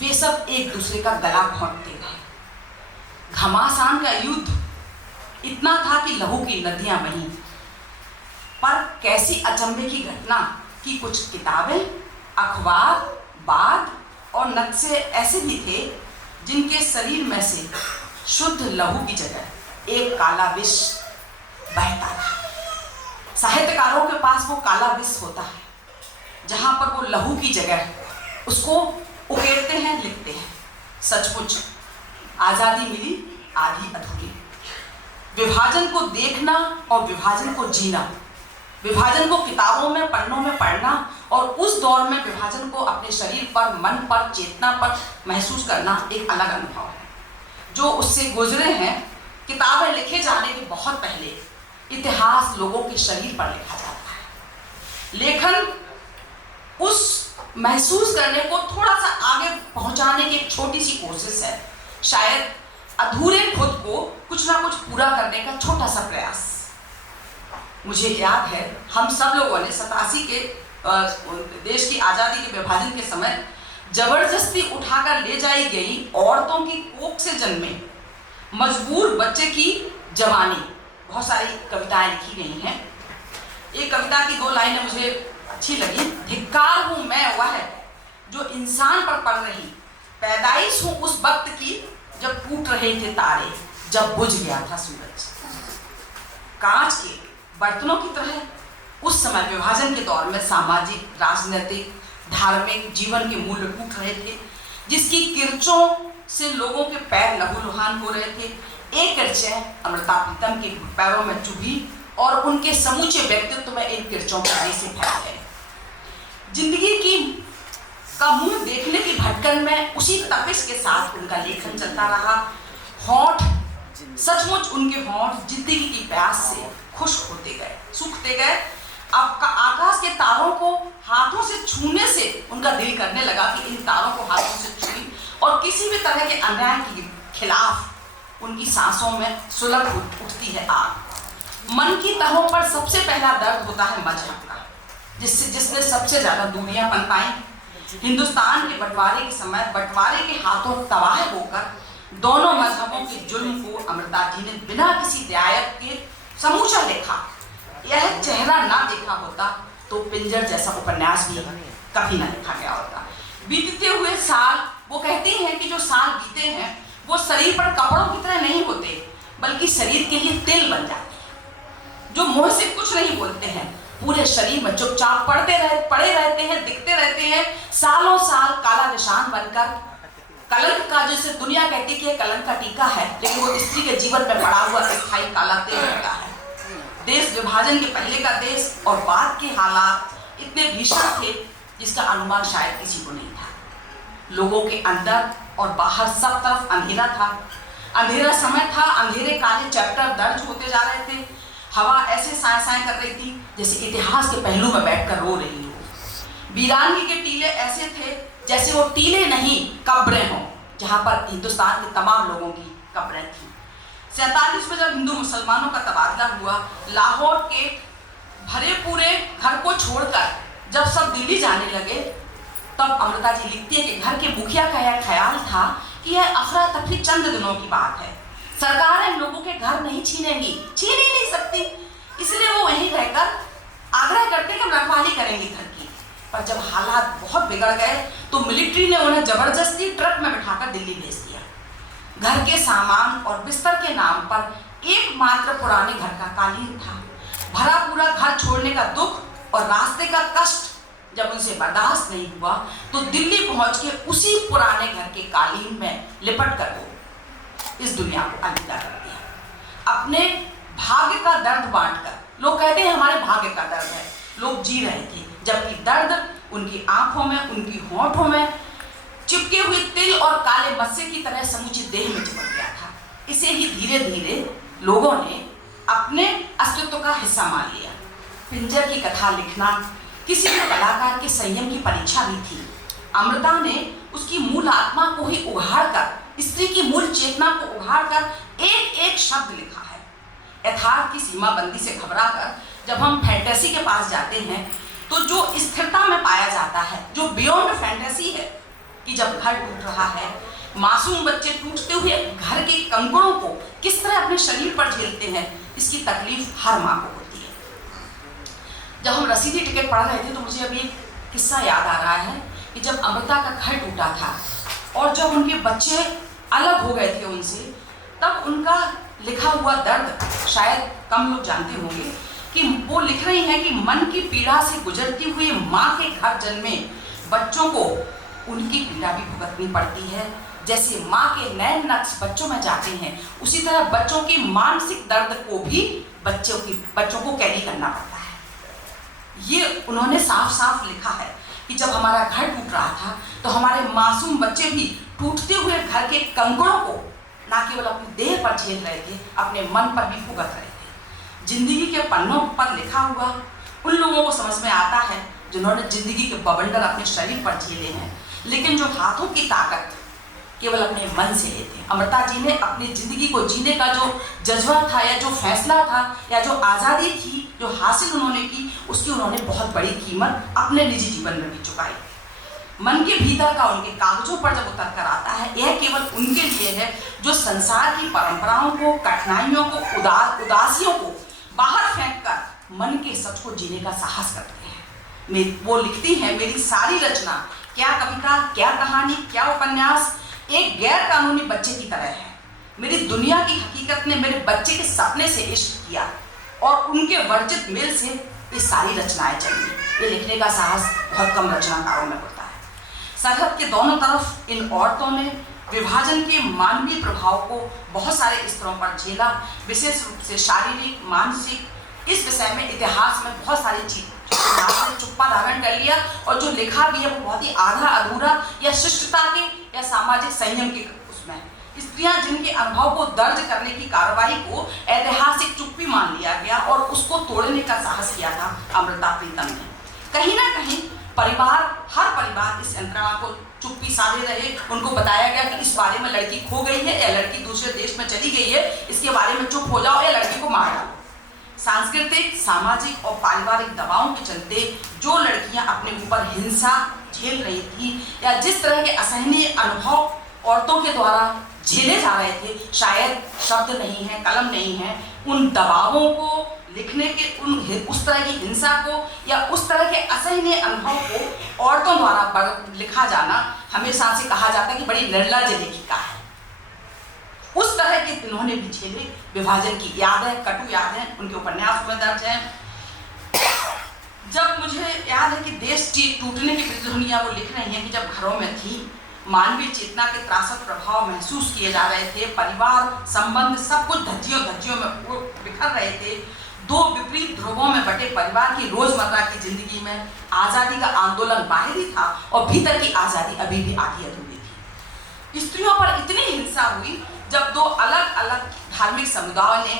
वे सब एक दूसरे का गला घोंटते रहे। घमासान का युद्ध इतना था कि लहू की नदियां बहीं। पर कैसी अचंभे की घटना कि कुछ किताबें, अखबार, बाग और नक्शे ऐसे भी थे जिनके शरीर में से शुद्ध लहू की जगह एक काला विष बहता था। साहित्यकारों के पास वो काला विष होता है जहां पर वो लहू की जगह उसको उकेरते हैं, लिखते हैं। सचमुच आज़ादी मिली आधी अधूरी। विभाजन को देखना और विभाजन को जीना, विभाजन को किताबों में, पन्नों में पढ़ना और उस दौर में विभाजन को अपने शरीर पर, मन पर, चेतना पर महसूस करना एक अलग अनुभव है। जो उससे गुजरे हैं, किताबें लिखे जाने के बहुत पहले इतिहास लोगों के शरीर पर लिखा जाता है। लेखन उस महसूस करने को थोड़ा सा आगे पहुंचाने की एक छोटी सी कोशिश है, शायद अधूरे खुद को कुछ ना कुछ पूरा करने का छोटा सा प्रयास। मुझे याद है हम सब लोगों ने 87 के देश की आज़ादी के विभाजन के समय जबरदस्ती उठाकर ले जाई गई औरतों की कोख से जन्मे मजबूर बच्चे की जवानी, बहुत सारी कविताएं लिखी गई हैं। एक कविता की 2 लाइनें मुझे अच्छी लगी। धिक्कार हूं मैं वह जो इंसान पर पड़ रही, पैदाइश हूं उस वक्त की जब टूट रहे थे तारे, जब बुझ गया था सूरज। कांच के बर्तनों की तरह उस समय विभाजन के दौर में सामाजिक, राजनीतिक, धार्मिक जीवन के मूल्य टूट रहे थे, जिसकी किरचों से लोगों के पैर लहूलुहान हो रहे थे। एक किरचें अमृता प्रीतम के पैरों में चुभी और उनके समूचे व्यक्तित्व में इन किरचों के आगे से फैल गए। जिंदगी की का मुंह देखने की भटकन में उसी तपिश के साथ उनका लेखन चलता रहा। होंठ, सचमुच उनके होंठ जिंदगी की प्यास से खुश्क होते गए, सूखते गए। आपका आकाश के तारों को हाथों से छूने से उनका दिल करने लगा कि इन तारों को हाथों से छूई और किसी भी तरह के अन्याय के खिलाफ उनकी सांसों में सुलग उठती है आग। मन की तहों पर सबसे पहला दर्द होता है मजहब का, जिसने सबसे ज्यादा दूरियां पनपाई। हिंदुस्तान के बंटवारे के समय बंटवारे के हाथों तबाह होकर दोनों मजहबों के जुल्म को अमृता जी ने बिना किसी रियायत के समूचा लिखा। यह चेहरा ना देखा होता तो पिंजर जैसा उपन्यास भी कभी ना लिखा गया होता। बीतते हुए साल, वो कहती हैं कि जो साल बीते हैं वो शरीर पर कपड़ों की तरह नहीं होते, बल्कि शरीर के लिए तेल बन जाते हैं, जो मुंह से कुछ नहीं बोलते हैं, पूरे शरीर में चुपचाप पड़े रहते हैं, दिखते रहते हैं, सालों साल काला निशान बनकर। कलंक का, जैसे दुनिया कहती है कि कलंक का टीका है, लेकिन वो स्त्री के जीवन में पड़ा हुआ स्थायी काला तेल लगा है। देश विभाजन के पहले का देश और बाद के हालात इतने भीषण थे जिसका अनुमान शायद किसी को नहीं था। लोगों के अंदर और बाहर सब तरफ अंधेरा था, अंधेरा समय था, अंधेरे काले चैप्टर दर्ज होते जा रहे थे। हवा ऐसे साए साए कर रही थी जैसे इतिहास के पहलू में बैठकर रो रही हो। वीरांगी के टीले ऐसे थे जैसे वो टीले नहीं कब्रें हों, जहां पर हिंदुस्तान के तमाम लोगों की कब्रें थी। 47 में जब हिंदू मुसलमानों का तबादला हुआ, लाहौर के भरे पूरे घर को छोड़कर जब सब दिल्ली जाने लगे, तब अमृता जी लिखती है कि घर के मुखिया का यह ख्याल था कि यह अफरा तफरी चंद दिनों की बात है, सरकारें लोगों के घर नहीं छीनेंगी, छीन ही नहीं सकती, इसलिए वो वहीं रहकर आग्रह करते कि हम रखवाली करेंगे घर की। पर जब हालात बहुत बिगड़ गए तो मिलिट्री ने उन्हें जबरदस्ती ट्रक में बिठाकर दिल्ली भेज दिया। घर के सामान और बिस्तर के नाम पर एकमात्र पुराने घर का कालीन था। भरा पूरा घर छोड़ने का दुख और रास्ते का कष्ट जब उनसे बर्दाश्त नहीं हुआ तो दिल्ली पहुंच के उसी पुराने घर के कालीन में लिपट कर वो इस दुनिया को अलविदा कर दिया। अपने भाग्य का दर्द बांटकर, लोग कहते हैं हमारे भाग्य का दर्द है, लोग जी रहे थे, जबकि दर्द उनकी आंखों में, उनकी होंठों में चिपके हुए तिल और काले मस्से की तरह समूची देह में चिपक गया था। इसे ही धीरे धीरे लोगों ने अपने अस्तित्व का हिस्सा मान लिया। पिंजर की कथा लिखना किसी भी कलाकार के संयम की परीक्षा भी थी। अमृता ने उसकी मूल आत्मा को ही उघाड़कर, स्त्री की मूल चेतना को उघाड़कर एक एक शब्द लिखा है। यथार्थ की सीमाबंदी से घबराकर जब हम फैंटेसी के पास जाते हैं तो जो स्थिरता में पाया जाता है, जो बियॉन्ड फैंटेसी है, कि जब घर टूट रहा है, मासूम बच्चे टूटते हुए घर के कंकड़ों को किस तरह अपने शरीर पर झेलते हैं, इसकी तकलीफ हर माँ को होती है। जब हम रसीदी टिकट पढ़ रहे थे तो मुझे अभी किस्सा याद आ रहा है कि जब अमृता का घर टूटा था और जब उनके बच्चे अलग हो गए थे उनसे, तब उनका लिखा हुआ दर्द शायद कम लोग जानते होंगे कि वो लिख रही हैं कि मन की पीड़ा से गुजरती हुई माँ के घर जन्मे बच्चों को उनकी पीड़ा भी भुगतनी पड़ती है। जैसे माँ के नए नक्श बच्चों में जाते हैं, उसी तरह बच्चों के मानसिक दर्द को भी बच्चों को कैरी करना पड़ता है। ये उन्होंने साफ साफ लिखा है कि जब हमारा घर टूट रहा था तो हमारे मासूम बच्चे भी टूटते हुए घर के कंकड़ों को ना केवल अपनी देह पर झेल रहे थे, अपने मन पर भी भुगत रहे थे। जिंदगी के पन्नों पर लिखा हुआ उन लोगों को समझ में आता है जिन्होंने जिंदगी के बवंडर अपने शरीर पर झेले हैं, लेकिन जो हाथों की ताकत केवल अपने मन से लेते हैं। अमृता जी ने अपनी जिंदगी को जीने का जो जज्बा था या जो फैसला था या जो आज़ादी थी जो हासिल उन्होंने की, उसकी उन्होंने बहुत बड़ी कीमत अपने निजी जीवन में भी चुकाई। मन के भीतर का उनके कागजों पर जब उतर कर आता है, यह केवल उनके लिए है जो संसार की परंपराओं को, कठिनाइयों को, उदासियों को बाहर फेंक कर मन के सच को जीने का साहस करते हैं। वो लिखती हैं, मेरी सारी रचना, क्या कविता, क्या कहानी, क्या उपन्यास, एक गैर कानूनी बच्चे की तरह है। मेरी दुनिया की हकीकत ने मेरे बच्चे के सपने से इश्क किया और उनके वर्जित मेल से ये सारी रचनाएं चली। ये लिखने का साहस बहुत कम रचनाकारों में होता है। सरहद के दोनों तरफ इन औरतों ने विभाजन के मानवीय प्रभाव को बहुत सारे स्तरों पर झेला, विशेष रूप से शारीरिक, मानसिक। इस विषय में इतिहास में बहुत सारी चीजें चुप्पा धारण कर लिया और जो लिखा भी है वो बहुत ही आधा अधूरा या शिष्टता के या सामाजिक संयम के उसमें। स्त्रियां जिनके अनुभव को दर्ज करने की कार्रवाई को ऐतिहासिक चुप्पी मान लिया गया और उसको तोड़ने का साहस किया था अमृता प्रीतम ने। कहीं ना कहीं परिवार, हर परिवार इस यंत्रणा को चुप्पी साधे रहे। उनको बताया गया कि इस बारे में लड़की खो गई है या लड़की दूसरे देश में चली गई है, इसके बारे में चुप हो जाओ या लड़की को मार डालो। सांस्कृतिक, सामाजिक और पारिवारिक दबावों के चलते जो लड़कियां अपने ऊपर हिंसा झेल रही थी या जिस तरह के असहनीय अनुभव औरतों के द्वारा झेले जा रहे थे, शायद शब्द नहीं है, कलम नहीं है, उन दबावों को लिखने के, उस तरह की हिंसा को या उस तरह के असहनीय अनुभव को औरतों द्वारा लिखा जाना हमेशा से कहा जाता है कि बड़ी निर्लज्ज लेखिका है। उस तरह के इन्होंने भी झेले। विभाजन की यादें, कटु यादें उनके उपन्यास में दर्ज हैं। जब मुझे याद है कि देश टूटने की प्रतिध्वनियां वो लिख रही हैं कि जब घरों में थी, मानवीय चेतना के त्रासद प्रभाव महसूस किए जा रहे थे, परिवार, संबंध सब कुछ धज्जियों में बिखर रहे थे। दो विपरीत ध्रुवों में बटे परिवार की रोजमर्रा की जिंदगी में आजादी का आंदोलन बाहरी था और भीतर की आजादी अभी भी आधी अधूरी थी। स्त्रियों पर इतनी हिंसा हुई जब दो अलग अलग धार्मिक समुदायों ने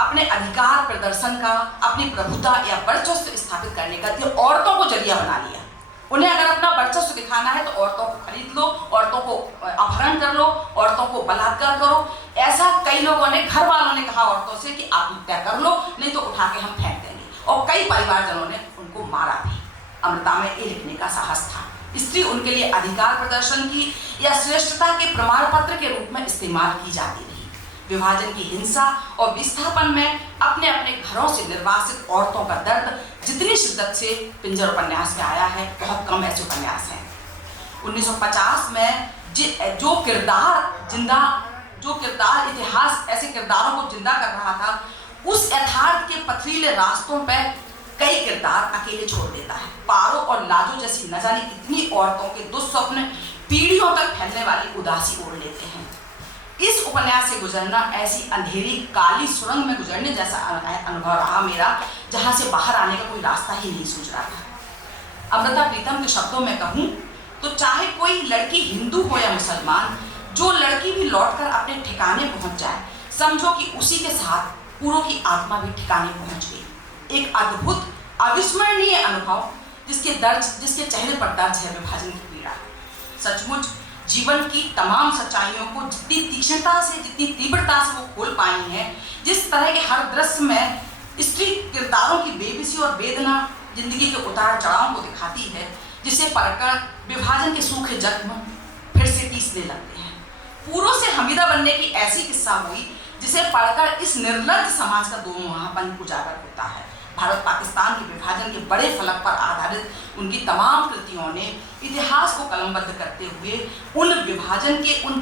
अपने अधिकार प्रदर्शन का, अपनी प्रभुता या वर्चस्व स्थापित करने का औरतों को जरिया बना लिया। उन्हें अगर अपना वर्चस्व दिखाना है तो औरतों को खरीद लो, औरतों को अपहरण कर लो, औरतों को बलात्कार करो। ऐसा कई लोगों ने, घर वालों ने कहा औरतों से कि आप हत्या कर लो, नहीं तो उठा के हम फेंक देंगे। और कई परिवारजनों ने उनको मारा भी। अमृता में ये लिखने का साहस था। स्त्री उनके लिए अधिकार प्रदर्शन की या श्रेष्ठता के प्रमाण पत्र के रूप में इस्तेमाल की जाती रही। विभाजन की हिंसा और विस्थापन में अपने अपने घरों से निर्वासित औरतों का दर्द जितनी शिद्दत से पिंजर उपन्यास में आया है, बहुत कम ऐसे उपन्यास हैं। 1950 में जो किरदार इतिहास ऐसे किरदारों को जिंदा कर रहा था, उस यथार्थ के पथरीले रास्तों पर कई किरदार अकेले छोड़ देता है। पारो और लाजो जैसी न जाने कितनी औरतों के दुस्वप्न पीढ़ियों तक फैलने वाली उदासी ओढ़ लेते हैं। इस उपन्यास से गुजरना ऐसी अंधेरी काली सुरंग में गुजरने जैसा अनुभव रहा मेरा, जहां से बाहर आने का कोई रास्ता ही नहीं सूझ रहा था। अमृता प्रीतम के शब्दों में कहूं तो चाहे कोई लड़की हिंदू हो या मुसलमान, जो लड़की भी लौटकर अपने ठिकाने पहुंच जाए, समझो कि उसी के साथ पूरों की आत्मा भी ठिकाने पहुंच गई। एक अद्भुत, अविस्मरणीय अनुभव जिसके चेहरे पर दर्ज है विभाजन की पीड़ा। सचमुच जीवन की तमाम सच्चाइयों को जितनी तीक्ष्णता से, जितनी तीव्रता से वो खोल पाई हैं, जिस तरह के हर दृश्य में स्त्री किरदारों की बेबसी और वेदना जिंदगी के उतार चढ़ाव को दिखाती है, जिसे पढ़कर विभाजन के सूखे जख्म फिर से तीसने लगते हैं। पूरों से हमीदा बनने की ऐसी किस्सा हुई जिसे पढ़कर इस निर्लज्ज समाज का दोमुहापन उजागर होता है। भारत पाकिस्तान के विभाजन के बड़े फलक पर आधारित उनकी तमाम कृतियों ने इतिहास को कलमबद्ध करते हुए उन विभाजन के, उन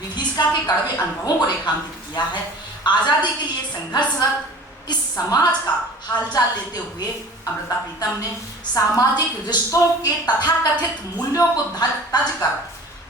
विभीषिका के कड़वे अनुभवों को रेखांकित किया है। आज़ादी के लिए संघर्षरत इस समाज का हालचाल लेते हुए अमृता प्रीतम ने सामाजिक रिश्तों के तथाकथित मूल्यों को तज कर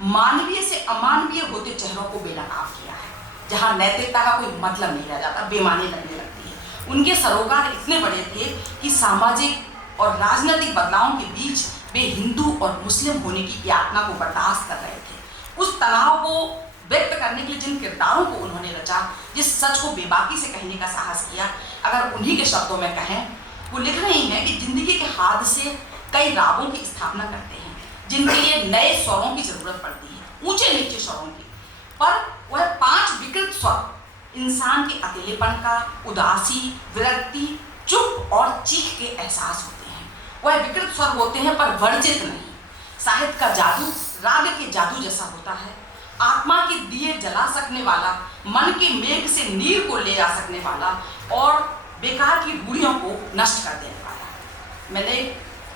मानवीय से अमानवीय होते चेहरों को बेनकाब किया है, जहाँ नैतिकता का कोई मतलब नहीं रह जाता, बेमानी लगने लगती है। उनके सरोकार इतने बड़े थे कि सामाजिक और राजनीतिक बदलावों के बीच वे हिंदू और मुस्लिम होने की यातना को बर्दाश्त कर रहे थे। उस तनाव को व्यक्त करने के लिए जिन किरदारों को उन्होंने रचा, जिस सच को बेबाकी से कहने का साहस किया, अगर उन्हीं के शब्दों में कहें, वो लिख रही हैं कि जिंदगी के हादसे कई रागों की स्थापना करते हैं जिनके लिए नए स्वरों की जरूरत पड़ती है। ऊंचे नीचे स्वरों की, पर वह 5 विकृत स्वर इंसान के अकेलेपन का, उदासी, विरक्ति, चुप और चीख के एहसास होते हैं। वह विकृत स्वर होते हैं पर वर्जित नहीं। साहित्य का जादू राग के जादू जैसा होता है, आत्मा के दिए जला सकने वाला, मन के मेघ से नीर को ले जा सकने वाला और बेकार की रूढ़ियों को नष्ट कर देने वाला। मैंने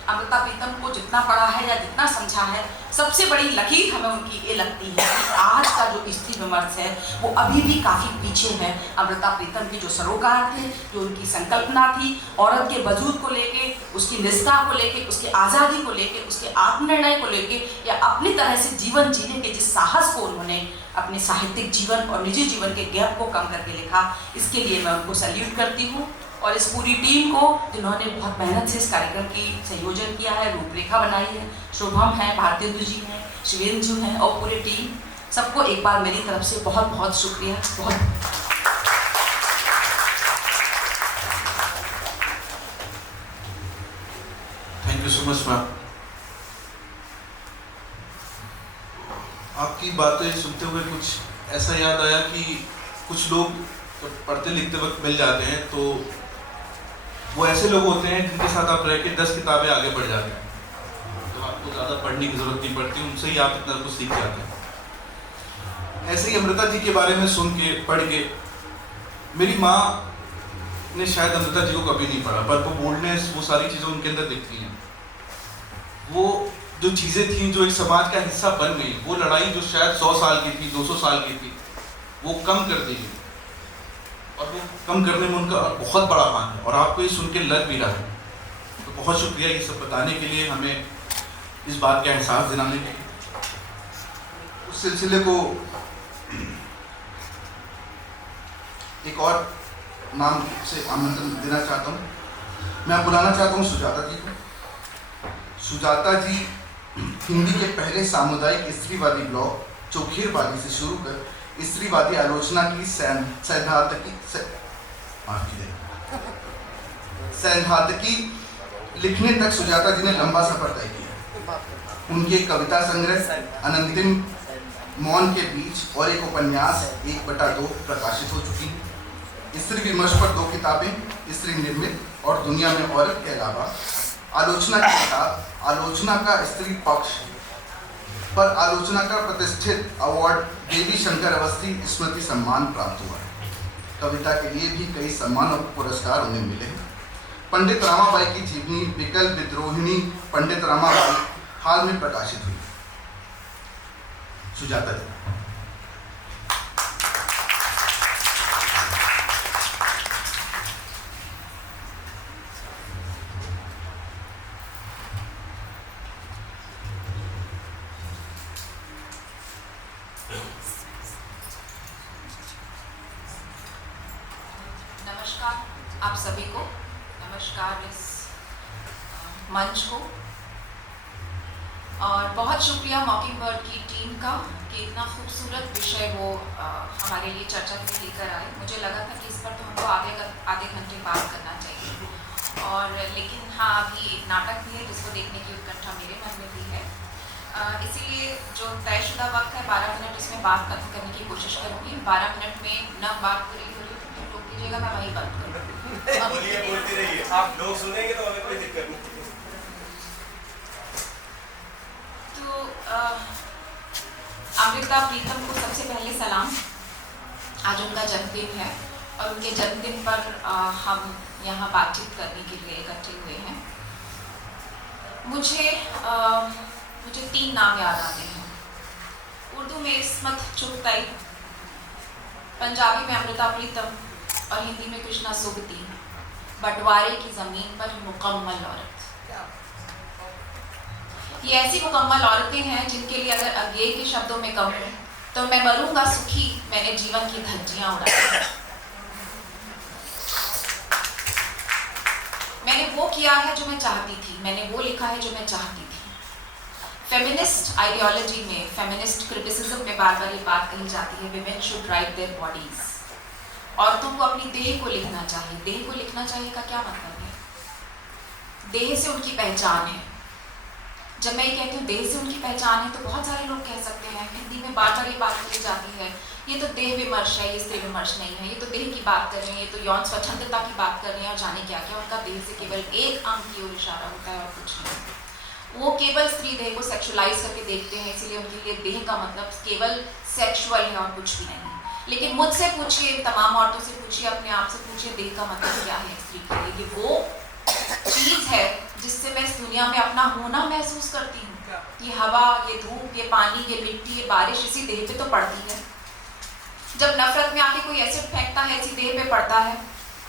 अमृता प्रीतम को जितना पढ़ा है या जितना समझा है, सबसे बड़ी लकीर हमें उनकी ये लगती है कि आज का जो स्त्री विमर्श है वो अभी भी काफ़ी पीछे है। अमृता प्रीतम की जो सरोकार थे, जो उनकी संकल्पना थी औरत के वजूद को लेके, उसकी निष्ठा को लेके, उसकी आज़ादी को लेके, उसके आत्मनिर्णय को लेके, या अपनी तरह से जीवन जीने के जिस साहस को उन्होंने अपने साहित्यिक जीवन और निजी जीवन के गैप को कम करके लिखा, इसके लिए मैं उनको सैल्यूट करती हूँ। और इस पूरी टीम को जिन्होंने बहुत मेहनत से इस कार्यक्रम की संयोजन किया है, रूपरेखा बनाई है, शुभम है, भारतेंदु जी हैं, शिवेंदु हैं और पूरी टीम, सबको एक बार मेरी तरफ से बहुत बहुत शुक्रिया। बहुत thank you so much ma'am. आपकी बातें सुनते हुए कुछ ऐसा याद आया कि कुछ लोग जब पढ़ते लिखते वक्त मिल जाते हैं तो वो ऐसे लोग होते हैं जिनके साथ आप रह के 10 किताबें आगे बढ़ जाते हैं, तो आपको ज़्यादा पढ़ने की ज़रूरत नहीं पड़ती, उनसे ही आप इतना कुछ सीख जाते हैं। ऐसे ही अमृता जी के बारे में सुन के पढ़ के, मेरी माँ ने शायद अमृता जी को कभी नहीं पढ़ा, पर वो बोल्डनेस, वो सारी चीज़ें उनके अंदर दिखती हैं। वो जो चीज़ें थी जो एक समाज का हिस्सा बन गई, वो लड़ाई जो शायद 100 साल की थी, 200 साल की थी, वो कम कर दी गई और वो कम करने में उनका बहुत बड़ा हाथ है और आपको ये सुन के लग भी रहा है। तो बहुत शुक्रिया ये सब बताने के लिए, हमें इस बात का एहसास दिलाने के लिए। उस सिलसिले को एक और नाम से आमंत्रण देना चाहता हूँ। मैं बुलाना चाहता हूँ सुजाता जी को। सुजाता जी हिंदी के पहले सामुदायिक स्त्रीवादी ब्लॉग चौखीरवादी से शुरू कर स्त्रीवादी आलोचना की सैद्धांतिकी लिखने तक सुजाता जी ने लंबा सफर तय किया। उनके कविता संग्रह अनंतिम मौन के बीच और एक उपन्यास 1/2 प्रकाशित हो चुकी हैं। स्त्री विमर्श पर 2 किताबें, स्त्री निर्मित और दुनिया में औरत के अलावा आलोचना की किताब आलोचना का स्त्री पक्ष पर आलोचना का प्रतिष्ठित अवार्ड देवी शंकर अवस्थी स्मृति सम्मान प्राप्त हुआ है। कविता के लिए भी कई सम्मान और पुरस्कार उन्हें मिले हैं। पंडित रामाबाई की जीवनी विकल विद्रोहिणी पंडित रामाबाई हाल में प्रकाशित हुई। सुजाता जी। नमस्कार आप सभी को, नमस्कार इस मंच को, और बहुत शुक्रिया मॉकिंगबर्ड की टीम का कि इतना खूबसूरत विषय वो हमारे लिए चर्चा के लिए लेकर आए। मुझे लगा था कि इस पर तो हमको आधे घंटे बात करना चाहिए, और लेकिन हाँ, अभी एक नाटक भी है जिसको देखने की उत्कंठा मेरे मन में भी है, इसीलिए जो तयशुदा वक्त है 12 मिनट इसमें बात खत्म करने की कोशिश करूँगी। 12 मिनट में न बात पूरी हो रही तो टोक दीजिएगा, मैं वहीं बंद करूँगी। बोलती रहिए, आप लोग सुनेंगे तो हमें कोई दिक्कत नहीं। तो अमृता प्रीतम को सबसे पहले सलाम। आज उनका जन्मदिन है और उनके जन्मदिन पर हम यहाँ बातचीत करने के लिए इकट्ठे हुए हैं। मुझे 3 नाम याद आते हैं। उर्दू में इस्मत चुगताई, पंजाबी में अमृता प्रीतम और हिंदी में कृष्णा सोबती। बंटवारे की ज़मीन पर मुकम्मल औरत। ये ऐसी मुकम्मल औरतें हैं जिनके लिए अगर अज्ञेय के शब्दों में कहूँ तो मैं मरूंगा सुखी, मैंने जीवन की धज्जियां उड़ाई। मैंने वो किया है जो मैं चाहती थी, मैंने वो लिखा है जो मैं चाहती थी। फेमिनिस्ट आइडियोलॉजी में, फेमिनिस्ट क्रिटिसिज्म में बार बार ये बात कही जाती है, women should write their bodies. औरतों को अपनी देह को लिखना चाहिए। देह को लिखना चाहिए का क्या मतलब है? देह से उनकी पहचान है। जब मैं ये कहती हूँ देह से उनकी पहचान है, तो बहुत सारे लोग कह सकते हैं, हिंदी में बार बार ये बात कही जाती है, ये तो देह विमर्श है, ये स्त्री विमर्श नहीं है, ये तो देह की बात कर रहे हैं, ये तो यौन स्वच्छंदता की बात कर रहे हैं और जाने क्या क्या, उनका देह से केवल एक अंग की ओर इशारा होता है और कुछ नहीं। वो केवल स्त्री देह को सेक्सुअलाइज करके देखते हैं, इसीलिए उनके लिए देह का मतलब केवल सेक्सुअल है और कुछ भी नहीं। लेकिन मुझसे पूछिए, तमाम औरतों से पूछिए, अपने आप से पूछिए, देह का मतलब क्या है स्त्री के लिए। ये वो चीज है जिससे मैं इस दुनिया में अपना होना महसूस करती हूँ। ये हवा, ये धूप, ये पानी, ये मिट्टी, ये बारिश इसी देह पे तो पड़ती है। जब नफरत में आके कोई एसिड फेंकता है, इसी देह पे पड़ता है।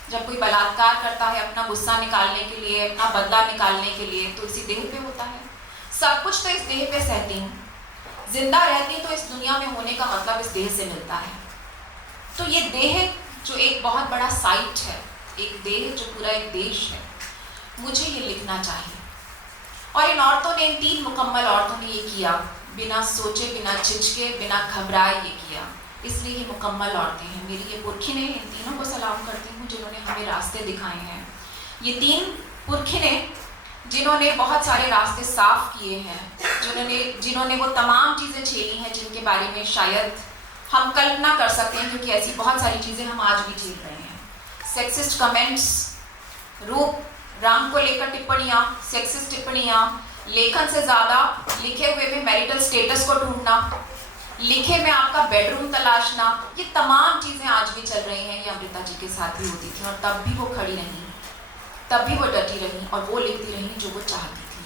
जब कोई बलात्कार करता है अपना गुस्सा निकालने के लिए, अपना बदला निकालने के लिए, तो इसी देह पे होता है। सब कुछ तो इस देह पे सहती हूँ। जिंदा रहती तो इस दुनिया में होने का मतलब इस देह से मिलता है। तो ये देह जो एक बहुत बड़ा साइट है, एक देह जो पूरा एक देश है, मुझे ये लिखना चाहिए। और इन औरतों ने, इन 3 मुकम्मल औरतों ने ये किया, बिना सोचे, बिना झिझके, बिना घबराए ये किया। इसलिए ये मुकम्मल औरतें हैं। मेरी ये पुरखिनें, इन तीनों को सलाम करती हूँ जिन्होंने हमें रास्ते दिखाए हैं। ये 3 पुरखिनें जिन्होंने बहुत सारे रास्ते साफ किए हैं, जिन्होंने वो तमाम चीज़ें झेली हैं जिनके बारे में शायद हम कल्पना कर सकते हैं, क्योंकि ऐसी बहुत सारी चीज़ें हम आज भी झेल रहे हैं। सेक्सिस्ट कमेंट्स, रूप रंग को लेकर टिप्पणियाँ, सेक्सिस्ट टिप्पणियाँ, लेखन से ज़्यादा लिखे हुए में मैरिटल स्टेटस को ढूंढना, लिखे में आपका बेडरूम तलाशना, ये तमाम चीज़ें आज भी चल रही हैं। ये अमृता जी के साथ भी होती थी और तब भी वो खड़ी रही, तब भी वो डटी रही और वो लिखती रही जो वो चाहती थी।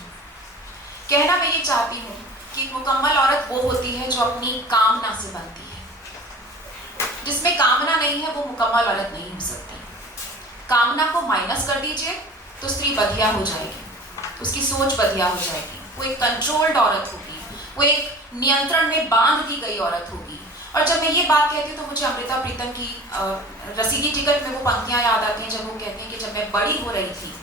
कहना मैं ये चाहती हूँ कि मुकम्मल औरत वो होती है जो अपनी कामना से बनती है। जिसमें कामना नहीं है वो मुकम्मल औरत नहीं हो सकती। कामना को माइनस कर दीजिए तो स्त्री बधिया हो जाएगी, उसकी सोच बधिया हो जाएगी, वो एक कंट्रोल्ड औरत होगी, वो एक नियंत्रण में बांध दी गई औरत होगी। और जब मैं ये बात कहती हूँ तो मुझे अमृता प्रीतम की रसीदी टिकट में वो पंक्तियाँ याद आती हैं, जब वो कहती हैं कि जब मैं बड़ी हो रही थी,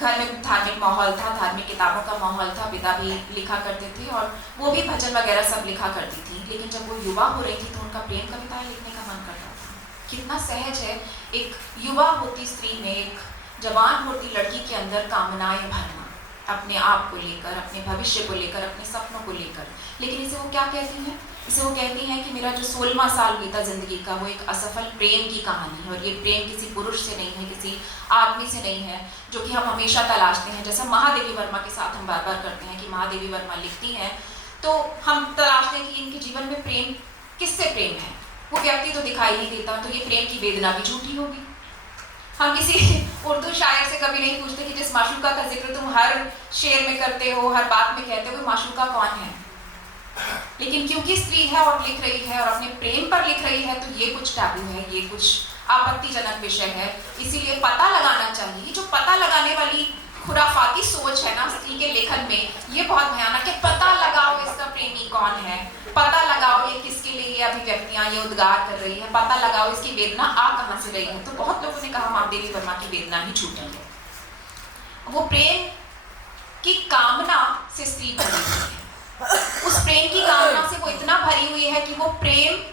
घर में धार्मिक माहौल था, धार्मिक किताबों का माहौल था, पिता भी लिखा करते थे और वो भी भजन वगैरह सब लिखा करती थी। लेकिन जब वो युवा हो रही थी तो उनका प्रेम कविताएं लिखने का मन करता था। कितना सहज है एक युवा होती स्त्री में, एक जवान होती लड़की के अंदर कामनाएं भरना, अपने आप को लेकर, अपने भविष्य को लेकर, अपने सपनों को लेकर। लेकिन इसे वो क्या कहती हैं? इसे वो कहती हैं कि मेरा जो 16वां साल बीता जिंदगी का वो एक असफल प्रेम की कहानी है। और ये प्रेम किसी पुरुष से नहीं है, किसी आदमी से नहीं है, जो कि हम हमेशा तलाशते हैं। जैसा महादेवी वर्मा के साथ हम बार बार करते हैं कि महादेवी वर्मा लिखती हैं तो हम तलाशते हैं कि इनके जीवन में प्रेम किससे प्रेम है। वो व्यक्ति तो दिखाई नहीं देता, तो ये प्रेम की वेदना भी झूठी होगी। हम किसी उर्दू शायर से कभी नहीं पूछते कि जिस माशूका का जिक्र तुम हर शेर में करते हो, हर बात में कहते हो, माशूका कौन है। लेकिन क्योंकि स्त्री है और लिख रही है और अपने प्रेम पर लिख रही है, तो ये कुछ टैबू है, ये कुछ आपत्तिजनक विषय है। इसीलिए पता लगाना चाहिए। जो पता लगाने वाली खुराफाती सोच है ना स्त्री के लेखन में, ये बहुत भयानक है। पता लगाओ इसका प्रेमी कौन है, पता लगाओ ये किसके लिए ये अभिव्यक्तियां, ये उद्गार कर रही है, पता लगाओ इसकी वेदना आ कहां से रही है। तो बहुत लोगों ने कहा महादेवी वर्मा की वेदना ही झूठी है। वो प्रेम की कामना से स्त्री भरी हुई है। उस प्रेम की कामना से वो इतना भरी हुई है कि वो प्रेम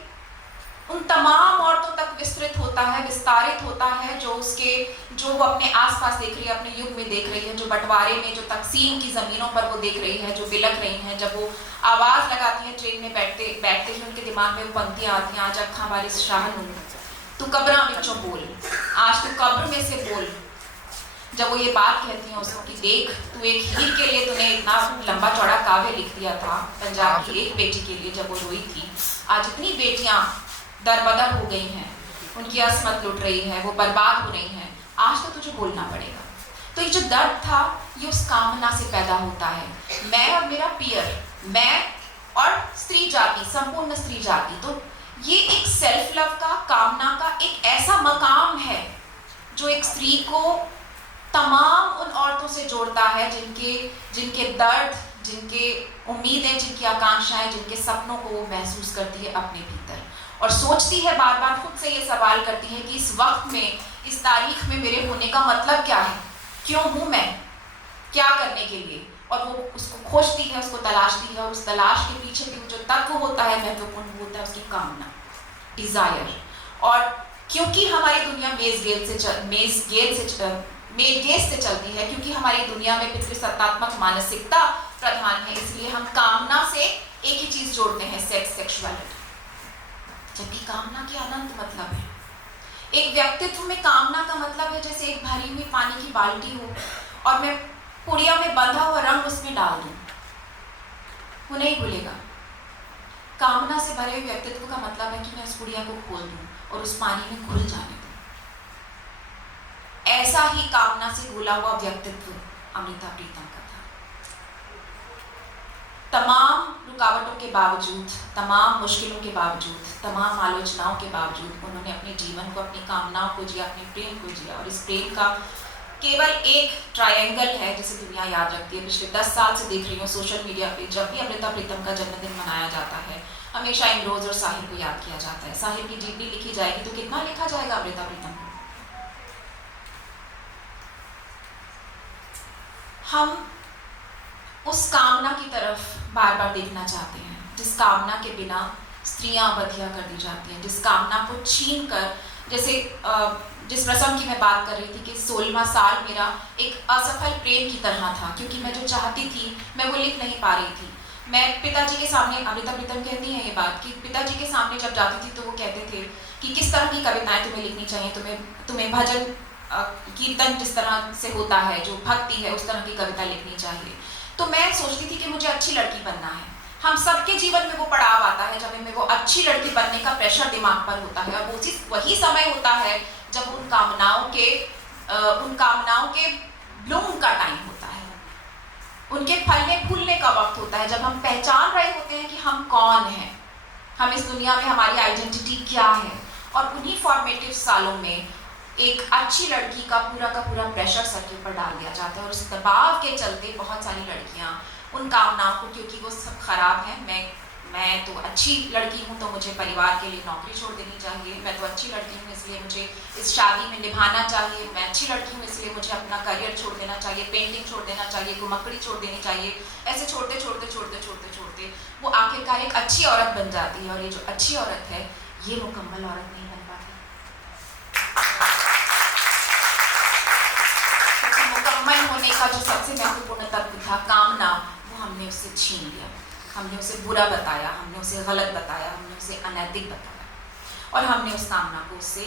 उन तमाम औरतों तक विस्तृत होता है, विस्तारित होता है, जो वो अपने आसपास देख रही है, अपने युग में देख रही है, जो बंटवारे में, जो तकसीम की जमीनों पर वो देख रही है, जो बिलख रही हैं। जब वो आवाज लगाती है ट्रेन में बैठते ही उनके दिमाग में वो पंक्तियां आती हैं, आज अखा बारिश शाह तू कब्रा बिचों बोल, आज तू कब्र में से बोल। जब वो ये बात कहती हैं उसको कि देख तू एक हीर के लिए तूने इतना लंबा चौड़ा काव्य लिख दिया था पंजाब की एक बेटी के लिए जब वो रोई थी, आज इतनी बेटियां दरबदर हो गई हैं, उनकी असमत लुट रही है, वो बर्बाद हो रही हैं, आज तो तुझे बोलना पड़ेगा। तो ये जो दर्द था ये उस कामना से पैदा होता है। मैं और मेरा पियर, मैं और स्त्री जाति, संपूर्ण स्त्री जाति, तो ये एक सेल्फ लव का, कामना का एक ऐसा मकाम है जो एक स्त्री को तमाम उन औरतों से जोड़ता है जिनके दर्द, जिनके उम्मीदें, जिनकी आकांक्षाएं, जिनके सपनों को वो महसूस करती है अपने भीतर और सोचती है, बार बार खुद से ये सवाल करती है कि इस वक्त में, इस तारीख में मेरे होने का मतलब क्या है, क्यों हूं मैं, क्या करने के लिए। और वो उसको खोजती है, उसको तलाशती है और उस तलाश के पीछे भी जो तत्व होता है महत्वपूर्ण होता है उसकी कामना, डिजायर। और क्योंकि हमारी दुनिया मेज गेल से मेल गेज से चलती है, क्योंकि हमारी दुनिया में पितृसत्तात्मक मानसिकता प्रधान है, इसलिए हम कामना से एक ही चीज जोड़ते हैं, सेक्स, सेक्सुअलिटी, जबकि कामना के अनंत मतलब है। एक व्यक्तित्व में कामना का मतलब है जैसे एक भरी हुई पानी की बाल्टी हो और मैं पुड़िया में बंधा हुआ रंग उसमें डाल दूं, वो नहीं घुलेगा। कामना से भरे हुए व्यक्तित्व का मतलब है कि मैं उस पुड़िया को खोल दूं और उस पानी में घुल जाने दूं। ऐसा ही कामना से घुला हुआ व्यक्तित्व अमृता प्रीतम का था। तमाम रुकावटों के बावजूद, तमाम मुश्किलों के बावजूद, तमाम आलोचनाओं के बावजूद उन्होंने अपने जीवन को, अपनी कामनाओं को जिया, अपने प्रेम को जिया। और इस प्रेम का केवल एक ट्रायंगल है जिसे दुनिया याद रखती है। पिछले 10 साल से देख रही हूँ सोशल मीडिया पे, जब भी अमृता प्रीतम का जन्मदिन मनाया जाता है हमेशा इमरोज और साहिर को याद किया जाता है। साहिर की जीवनी लिखी जाएगी तो कितना लिखा जाएगा अमृता प्रीतम को। हम उस कामना की तरफ बार बार देखना चाहते हैं जिस कामना के बिना स्त्रियां बधिया कर दी जाती हैं, जिस कामना को छीन कर, जैसे जिस प्रसंग की मैं बात कर रही थी कि 16वां साल मेरा एक असफल प्रेम की तरह था, क्योंकि मैं जो चाहती थी मैं वो लिख नहीं पा रही थी। मैं पिताजी के सामने, अमृता प्रीतम कहती है ये बात कि पिताजी के सामने जब जाती थी तो वो कहते थे कि किस तरह की कविताएं तुम्हें लिखनी चाहिए, तुम्हें भजन कीर्तन जिस तरह से होता है, जो भक्ति है, उस तरह की कविता लिखनी चाहिए। तो मैं सोचती थी कि मुझे अच्छी लड़की बनना है। हम सबके जीवन में वो पड़ाव आता है जब हमें वो अच्छी लड़की बनने का प्रेशर दिमाग पर होता है, और वही समय होता है जब उन कामनाओं के ब्लूम का टाइम होता है, उनके फलने फूलने का वक्त होता है, जब हम पहचान रहे होते हैं कि हम कौन हैं, हम इस दुनिया में हमारी आइडेंटिटी क्या है। और उन्हीं फॉर्मेटिव सालों में एक अच्छी लड़की का पूरा प्रेशर सर के ऊपर डाल दिया जाता है, और उस दबाव के चलते बहुत सारी लड़कियां उन कामनाओं को, क्योंकि वो सब खराब है, मैं तो अच्छी लड़की हूँ तो मुझे परिवार के लिए नौकरी छोड़ देनी चाहिए, मैं तो अच्छी लड़की हूँ इसलिए मुझे इस शादी में निभाना चाहिए, मैं अच्छी लड़की हूँ इसलिए मुझे अपना करियर छोड़ देना चाहिए, पेंटिंग छोड़ देना चाहिए, घुमक्कड़ी छोड़ देनी चाहिए। ऐसे छोड़ते छोड़ते वो आखिरकार एक अच्छी औरत बन जाती है, और ये जो अच्छी औरत है ये मुकम्मल औरत नहीं बन पाती। मुकम्मल होने का जो सबसे महत्वपूर्ण तत्व था कामना, वो हमने उससे छीन लिया, हमने उसे बुरा बताया, हमने उसे गलत बताया, हमने उसे अनैतिक बताया, और हमने उस कामना को उससे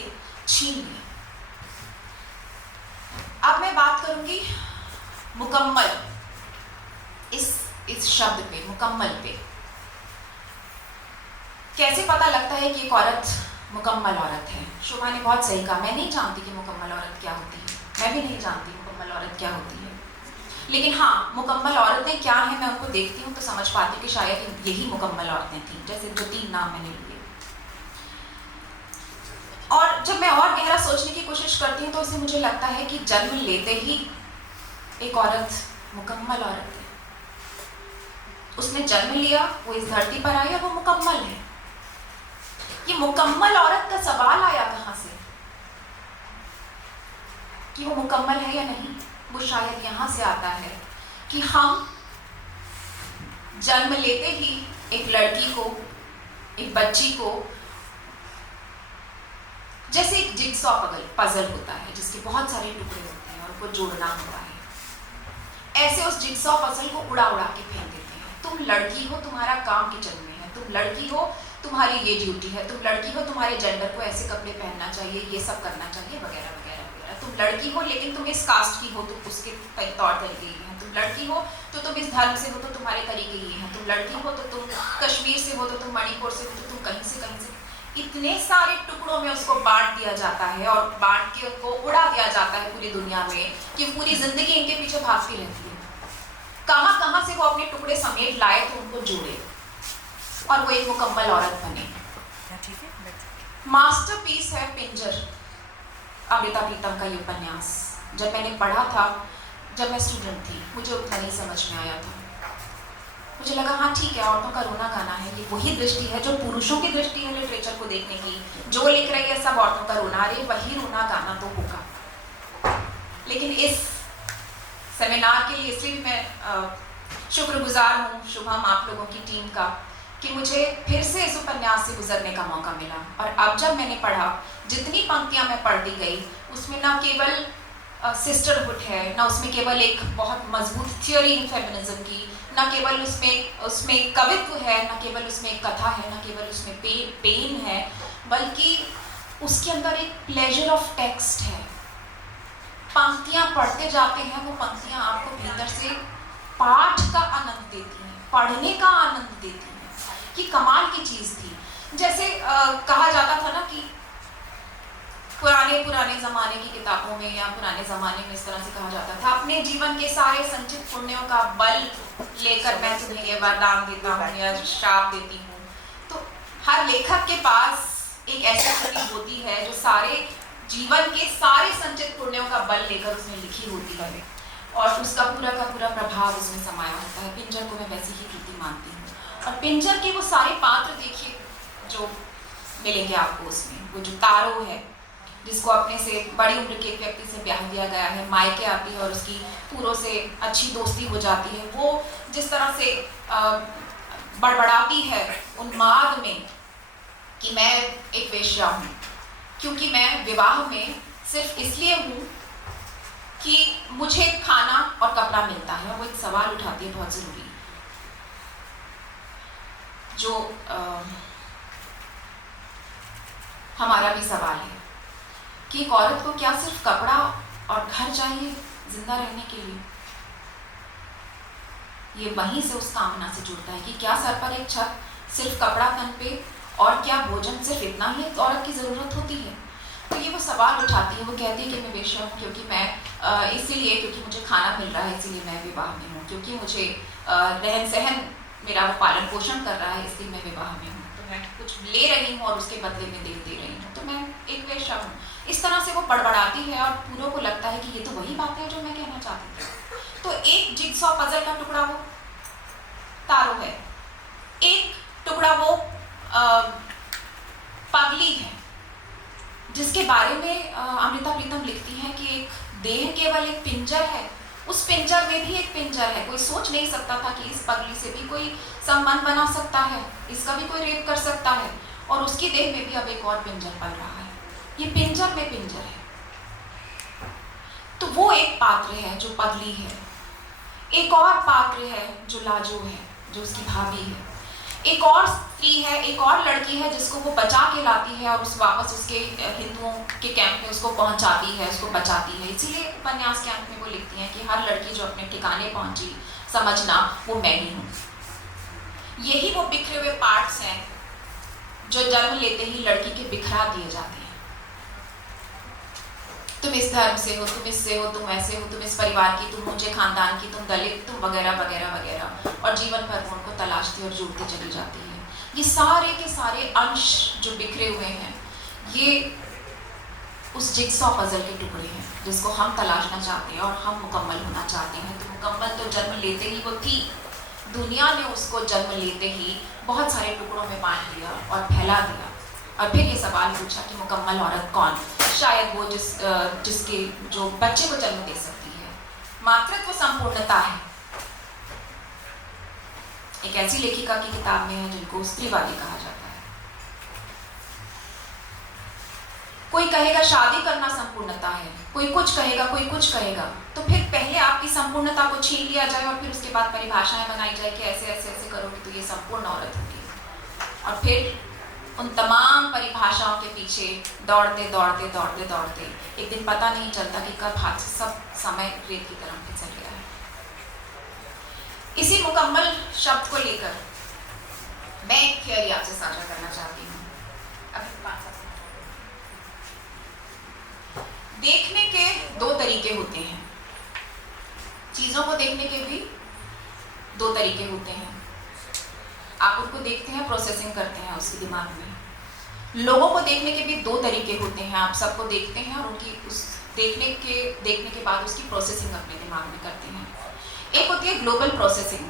छीन लिया। अब मैं बात करूंगी मुकम्मल, इस शब्द पे, मुकम्मल पे। कैसे पता लगता है कि एक औरत मुकम्मल औरत है? शोभा ने बहुत सही कहा, मैं नहीं जानती कि मुकम्मल औरत क्या होती है, मैं भी नहीं जानती मुकम्मल औरत क्या होती है, लेकिन हाँ, मुकम्मल औरतें क्या हैं मैं उनको देखती हूँ तो समझ पाती हूँ कि शायद यही मुकम्मल औरतें थीं, जैसे जो 3 नाम मैंने लिए। और जब मैं और गहरा सोचने की कोशिश करती हूँ तो उससे मुझे लगता है कि जन्म लेते ही एक औरत मुकम्मल औरत है। उसने जन्म लिया, वो इस धरती पर आई, वो मुकम्मल है। ये मुकम्मल औरत का सवाल आया कहाँ से कि वो मुकम्मल है या नहीं? वो शायद यहाँ से आता है कि हम जन्म लेते ही एक लड़की को, एक बच्ची को, जैसे एक जिगसॉ पजल होता है जिसके बहुत सारे टुकड़े होते हैं और उसको जोड़ना होता है, ऐसे उस जिगसॉ पजल को उड़ा उड़ा के फेंक देते हैं। तुम लड़की हो, तुम्हारा काम किचन में है, तुम लड़की हो, तुम्हारी ये ड्यूटी है, तुम लड़की हो, तुम्हारे जेंडर को ऐसे कपड़े पहनना चाहिए, ये सब करना चाहिए, वगैरह वगैरह वगैरह। तुम लड़की हो लेकिन तुम इस कास्ट की हो तो उसके तौर तरीके ये हैं, तुम लड़की हो तो तुम इस धर्म से हो तो तुम्हारे तरीके ये हैं, तुम लड़की हो तो तुम कश्मीर से हो तो तुम मणिपुर से हो तो तुम कहीं से इतने सारे टुकड़ों में उसको बांट दिया जाता है और बांट के उसको उड़ा दिया जाता है पूरी दुनिया में कि पूरी जिंदगी इनके पीछे भागती रहती है। कहाँ कहाँ से वो अपने टुकड़े समेट लाए तो उनको जोड़े और वो एक मुकम्मल औरत बने। मास्टरपीस है पिंजर, अमृता प्रीतम का ये उपन्यास। जब मैंने पढ़ा था, जब मैं स्टूडेंट थी, मुझे उतना नहीं समझ में आया था। मुझे लगा हाँ ठीक है, औरतों का रोना गाना है, ये वही दृष्टि है जो पुरुषों की दृष्टि है लिटरेचर को देखने की, जो लिख रही है सब औरतों का रोना, अरे वही रोना गाना तो होगा। लेकिन इस सेमिनार के लिए इसलिए भी मैं शुक्रगुजार हूँ शुभम, आप लोगों की टीम का, कि मुझे फिर से इस उपन्यास से गुजरने का मौका मिला। और अब जब मैंने पढ़ा, जितनी पंक्तियां मैं पढ़ती गई उसमें न केवल सिस्टरहुड है, ना उसमें केवल एक बहुत मजबूत थियोरी इन फेमिनिज्म की, ना केवल उसमें कवित्व है, ना केवल उसमें एक कथा है, ना केवल उसमें पेन है, बल्कि उसके अंदर एक प्लेजर ऑफ टेक्स्ट है। पंक्तियां पढ़ते जाते हैं, वो पंक्तियां आपको भीतर से पाठ का आनंद देती हैं, पढ़ने का आनंद देती हैं, कि कमाल की चीज थी। जैसे कहा जाता था ना कि पुराने ज़माने की किताबों में या पुराने ज़माने में इस तरह से कहा जाता था, अपने जीवन के सारे संचित पुण्यों का बल लेकर मैं तुम्हें ये वरदान देता हूँ या श्राप देती हूँ। तो हर लेखक के पास एक ऐसी कृति होती है जो सारे जीवन के सारे संचित पुण्यों का बल लेकर उसमें लिखी होती है और उसका पूरा का पूरा प्रभाव उसमें समाया होता है। पिंजर को मैं वैसी ही कृति मानती हूँ। और पिंजर के वो सारे पात्र देखिए जो मिलेंगे आपको उसमें। वो जो तारो है जिसको अपने से बड़ी उम्र के एक व्यक्ति से ब्याह दिया गया है, मायके आती है और उसकी पूरों से अच्छी दोस्ती हो जाती है। वो जिस तरह से बड़बड़ाती है उन्माद में कि मैं एक वेश्या हूँ, क्योंकि मैं विवाह में सिर्फ इसलिए हूँ कि मुझे खाना और कपड़ा मिलता है। वो एक सवाल उठाती है बहुत ज़रूरी, जो हमारा भी सवाल है कि एक औरत को क्या सिर्फ कपड़ा और घर चाहिए जिंदा रहने के लिए? ये वहीं से उस कामना से जुड़ता है कि क्या सर पर एक छत, सिर्फ कपड़ा तन पे और क्या भोजन, सिर्फ इतना ही एक औरत की ज़रूरत होती है? तो ये वो सवाल उठाती है। वो कहती है कि मैं वेश्या हूँ क्योंकि मैं इसीलिए, क्योंकि मुझे खाना मिल रहा है इसीलिए मैं विवाह में हूँ, क्योंकि मुझे रहन सहन मेरा वो पालन पोषण कर रहा है इसलिए मैं विवाह में हूँ, तो मैं कुछ ले रही हूँ और उसके बदले में दे रही हूँ, तो मैं एक वेश्या हूँ। इस तरह से वो बड़बड़ाती है और पूरों को लगता है कि ये तो वही बात है जो मैं कहना चाहती थी। तो एक जिगसॉ पजल का टुकड़ा वो तारो है, एक टुकड़ा वो पगली है, जिसके बारे में अमृता प्रीतम लिखती हैं कि एक देह केवल एक पिंजर है, उस पिंजर में भी एक पिंजर है। कोई सोच नहीं सकता था कि इस पगली से भी कोई संबंध बना सकता है, इसका भी कोई रेप कर सकता है, और उसकी देह में भी अब एक और पिंजर पल रहा है। ये पिंजर में पिंजर है। तो वो एक पात्र है जो पगली है, एक और पात्र है जो लाजो है, जो उसकी भाभी है, एक और स्त्री है, एक और लड़की है जिसको वो बचा के लाती है और उस वापस उसके हिंदुओं के कैंप में उसको पहुंचाती है, उसको बचाती है। इसीलिए उपन्यास के अंत में वो लिखती हैं कि हर लड़की जो अपने ठिकाने पहुंची, समझना वो मैं ही हूँ। यही वो बिखरे हुए पार्ट्स हैं जो जन्म लेते ही लड़की के बिखरा दिए जाते हैं। तुम इस धर्म से हो, तुम इससे हो, तुम ऐसे हो, तुम इस परिवार की, तुम ऊंचे खानदान की, तुम दलित, तुम वगैरह वगैरह वगैरह, और जीवन भर वो उनको तलाशती और जुड़ती चली जाती है। ये सारे के सारे अंश जो बिखरे हुए हैं, ये उस जिगसॉ पजल के टुकड़े हैं जिसको हम तलाशना चाहते हैं और हम मुकम्मल होना चाहते हैं। तो मुकम्मल तो जन्म लेते ही वो थी, दुनिया ने उसको जन्म लेते ही बहुत सारे टुकड़ों में बांट दिया और फैला दिया। और फिर ये सवाल पूछा कि मुकम्मल औरत कौन? शायद वो जिसके जो बच्चे को जन्म दे सकती है। मातृत्व संपूर्णता है। एक ऐसी लेखिका की किताब में है जिनको स्त्रीवादी कहा जाता है। कोई कहेगा शादी करना संपूर्णता है, कोई कुछ कहेगा, कोई कुछ कहेगा। तो फिर पहले आपकी संपूर्णता को छीन लिया जाए और फिर उसके बाद परिभाषाएं बनाई जाए कि ऐसे ऐसे ऐसे करोगे तो ये संपूर्ण औरत होगी। और फिर उन तमाम परिभाषाओं के पीछे दौड़ते दौड़ते दौड़ते दौड़ते एक दिन पता नहीं चलता कि कब हाथ से सब समय रेत की तरफ फिसल गया है। इसी मुकम्मल शब्द को लेकर मैं एक थियरी आपसे साझा करना चाहती हूँ। अभी 5 साल देखने के 2 तरीके होते हैं। चीजों को देखने के भी 2 तरीके होते हैं। आप उनको देखते हैं, प्रोसेसिंग करते हैं उसके दिमाग में। लोगों को देखने के भी 2 तरीके होते हैं। आप सबको देखते हैं और उनकी उस देखने के बाद उसकी प्रोसेसिंग अपने दिमाग में करते हैं। एक होती है ग्लोबल प्रोसेसिंग,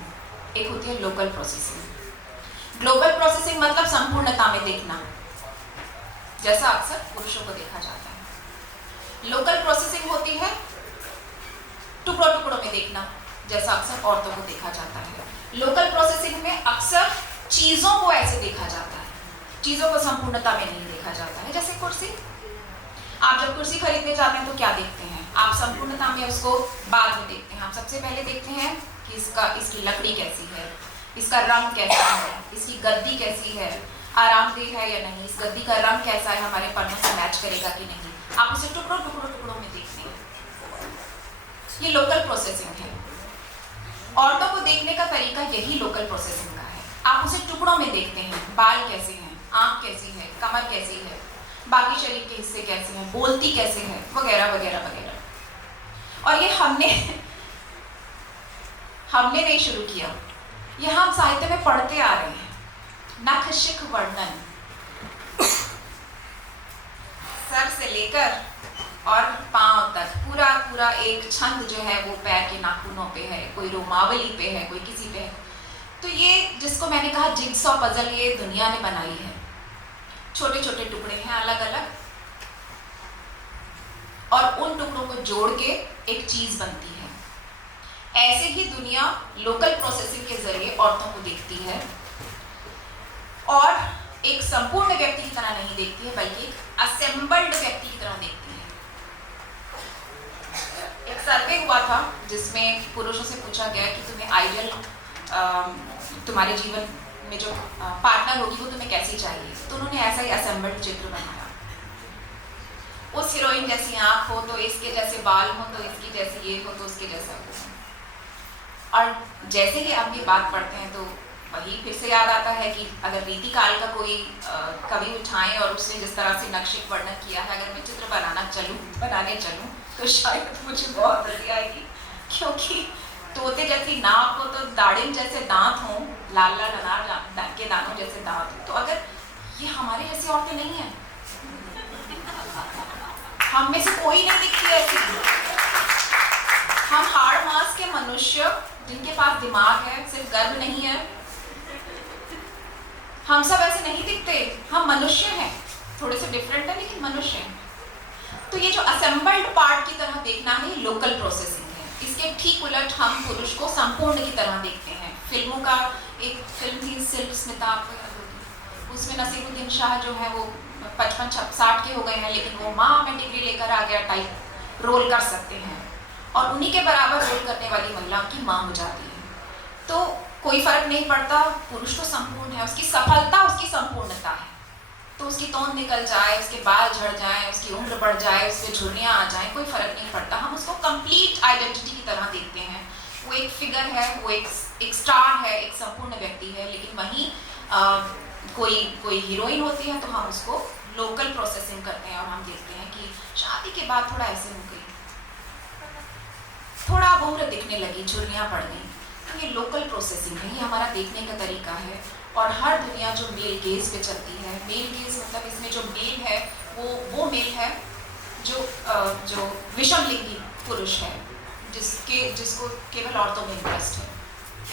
एक होती है लोकल प्रोसेसिंग। ग्लोबल प्रोसेसिंग मतलब संपूर्णता में देखना, जैसा अक्सर पुरुषों को देखा जाता है। लोकल प्रोसेसिंग होती है टुकड़ों टुकड़ों में देखना, जैसा अक्सर औरतों को देखा जाता है। लोकल प्रोसेसिंग में अक्सर चीजों को ऐसे देखा जाता है, चीजों को संपूर्णता में नहीं देखा जाता है। जैसे कुर्सी, आप जब कुर्सी खरीदने जाते हैं तो क्या देखते हैं? आप संपूर्णता में उसको बाद में देखते हैं। आप सबसे पहले देखते हैं कि इसकी लकड़ी कैसी है, इसका रंग कैसा है, इसकी गद्दी कैसी है, आरामदेह है या नहीं, इस गद्दी का रंग कैसा है, हमारे पन्नों से मैच करेगा कि नहीं। आप उसे टुकड़ों टुकड़ों टुकड़ों में देखते हैं। ये लोकल प्रोसेसिंग है। औरतों को देखने का तरीका यही लोकल प्रोसेसिंग का है। आप उसे टुकड़ों में देखते हैं, बाल कैसे हैं, आंख कैसी है, कमर कैसी है, बाकी शरीर के हिस्से कैसे हैं, बोलती कैसे है, वगैरह वगैरह वगैरह। और ये हमने नहीं शुरू किया, ये हम साहित्य में पढ़ते आ रहे हैं। नख शिख वर्णन, सर से लेकर और पांव तक पूरा पूरा एक छंद जो है वो पैर के नाखूनों पे है, कोई रोमावली पे है, कोई किसी पे है। तो ये जिसको मैंने कहा जिगसॉ पजल, ये दुनिया ने बनाई है। छोटे छोटे टुकड़े हैं अलग अलग, और उन टुकड़ों को जोड़ के एक चीज बनती है। ऐसे ही दुनिया लोकल प्रोसेसिंग के जरिए औरतों को देखती है, और एक संपूर्ण व्यक्ति की तरह नहीं देखती है, बल्कि एक असेंबल्ड व्यक्ति की तरह देखती है। एक सर्वे हुआ था जिसमें पुरुषों से पूछा गया कि तुम्हें आइडियल, तुम्हारे जीवन में जो पार्टनर होगी वो तुम्हें कैसी चाहिए, तो उन्होंने ऐसा ही असेंबल्ड चित्र बनाया। उस हीरोइन जैसी आंख हो तो इसके जैसे बाल हो, तो इसकी जैसे ये हो तो उसके जैसा हो। और जैसे ही आप ये बात पढ़ते हैं तो वही फिर से याद आता है कि अगर रीति काल का कोई कवि उठाएं और उसने जिस तरह से नक्शिक वर्णन किया है, अगर मैं चित्र बनाने चलूं तो शायद मुझे बहुत हंसी आएगी, क्योंकि तोते जैसी नाक हो तो दाढ़िम जैसे दांत हों, लाल लाल अनार के दानों जैसे दांत हो। तो अगर ये हमारे जैसी औरतें नहीं हैं, हम में से कोई नहीं दिखती ऐसी। हम हाड़ मांस के मनुष्य जिनके पास दिमाग है, सिर्फ गर्भ नहीं है, हम सब ऐसे नहीं दिखते। हम मनुष्य हैं, थोड़े से डिफरेंट है लेकिन मनुष्य हैं। तो ये जो असेंबल्ड पार्ट की तरह देखना है, लोकल प्रोसेसिंग है। इसके ठीक उलट हम पुरुष को संपूर्ण की तरह देखते हैं। फिल्मों का एक फिल्म थी सिल्क स्मिता, उसमें नसीरुद्दीन शाह जो है वो 55-60 के हो गए हैं, लेकिन वो माँ में डिग्री लेकर आ गया टाइप रोल कर सकते हैं, और उन्हीं के बराबर रोल करने वाली महिला की माँ हो जाती है। तो कोई फर्क नहीं पड़ता, पुरुष तो संपूर्ण है, उसकी सफलता उसकी संपूर्णता है। तो उसकी तोंद निकल जाए, उसके बाल झड़ जाए, उसकी उम्र बढ़ जाए, उसके झुर्रियाँ आ जाए, कोई फर्क नहीं पड़ता। हम उसको कंप्लीट आइडेंटिटी की तरह देखते हैं। वो एक फिगर है, वो एक स्टार है, एक संपूर्ण व्यक्ति है। लेकिन वहीं कोई हीरोइन होती है तो हम उसको लोकल प्रोसेसिंग करते हैं, और हम देखते हैं कि शादी के बाद थोड़ा ऐसे हो गई, थोड़ा अब उम्र दिखने लगी, झुर्रियाँ पड़ गई। तो ये लोकल प्रोसेसिंग है, ये हमारा देखने का तरीका है। और हर दुनिया जो मेल गेज पे चलती है, मेल गेज मतलब इसमें जो मेल है वो मेल है जो विषमलिंगी पुरुष है, जिसको केवल औरतों में इंटरेस्ट है,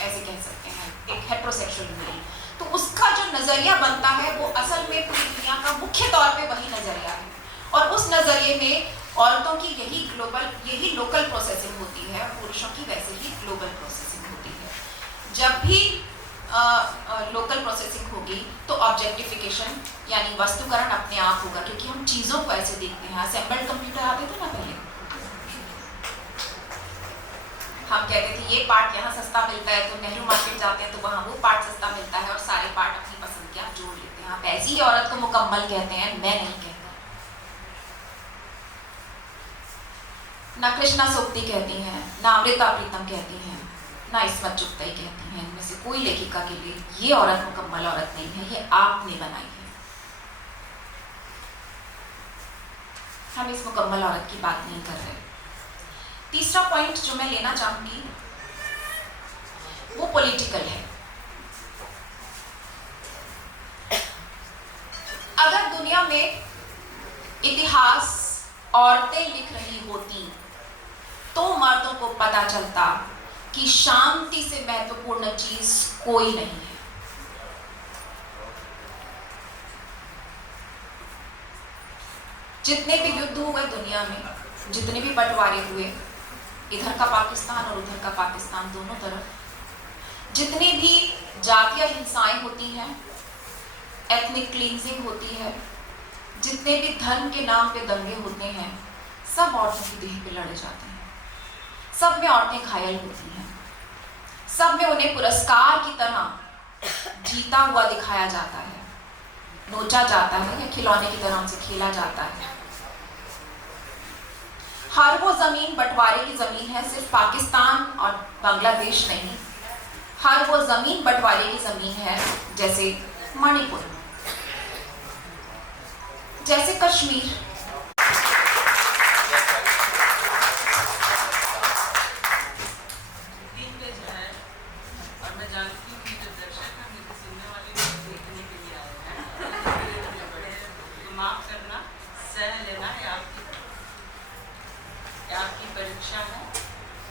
ऐसे कह सकते हैं, एक हेट्रोसेक्सुअल मेल। तो उसका जो नजरिया बनता है वो असल में पूरी दुनिया का मुख्य तौर पे वही नजरिया है। और उस नजरिए में औरतों की यही लोकल प्रोसेसिंग होती है, पुरुषों की वैसे ही ग्लोबल प्रोसेसिंग होती है। जब भी लोकल प्रोसेसिंग होगी तो ऑब्जेक्टिफिकेशन यानी वस्तुकरण अपने आप होगा, क्योंकि हम चीज़ों को ऐसे देखते हैं। असेंबल्ड कंप्यूटर आते थे ना पहले, हम कहते थे ये पार्ट यहाँ सस्ता मिलता है, तो नेहरू मार्केट जाते हैं तो वहाँ वो पार्ट सस्ता मिलता है, और सारे पार्ट अपनी पसंद के आप जोड़ लेते हैं। आप ऐसी ही औरत को मुकम्मल कहते हैं, मैं नहीं कहता। ना कृष्णा सोक्ति कहती हैं, ना अमृता प्रीतम कहती हैं, ना इस्मत चुगताई कहती हैं। इनमें से कोई लेखिका के लिए ये औरत मुकम्मल औरत नहीं है, ये आपने बनाई है। हम इस मुकम्मल औरत की बात नहीं कर रहे। तीसरा पॉइंट जो मैं लेना चाहूंगी वो पॉलिटिकल है। अगर दुनिया में इतिहास औरतें लिख रही होती तो मर्दों को पता चलता कि शांति से महत्वपूर्ण चीज कोई नहीं है। जितने भी युद्ध हुए दुनिया में, जितने भी बंटवारे हुए, इधर का पाकिस्तान और उधर का पाकिस्तान, दोनों तरफ जितनी भी जातीय हिंसाएं होती हैं, एथनिक क्लींजिंग होती है, जितने भी धर्म के नाम पे दंगे होते हैं सब औरतों की देह पे लड़े जाते हैं, सब में औरतें घायल होती हैं, सब में उन्हें पुरस्कार की तरह जीता हुआ दिखाया जाता है, नोचा जाता है या खिलौने की तरह उनसे खेला जाता है। हर वो जमीन बंटवारे की जमीन है, सिर्फ पाकिस्तान और बांग्लादेश नहीं, हर वो जमीन बंटवारे की जमीन है, जैसे मणिपुर, जैसे कश्मीर। और मैं जानती हूँ कि जो दर्शक हैं मुझे सुनने वाले लोग देखने के लिए आए हैं, तो माफ करना, सह लेना ये आपकी परीक्षा है।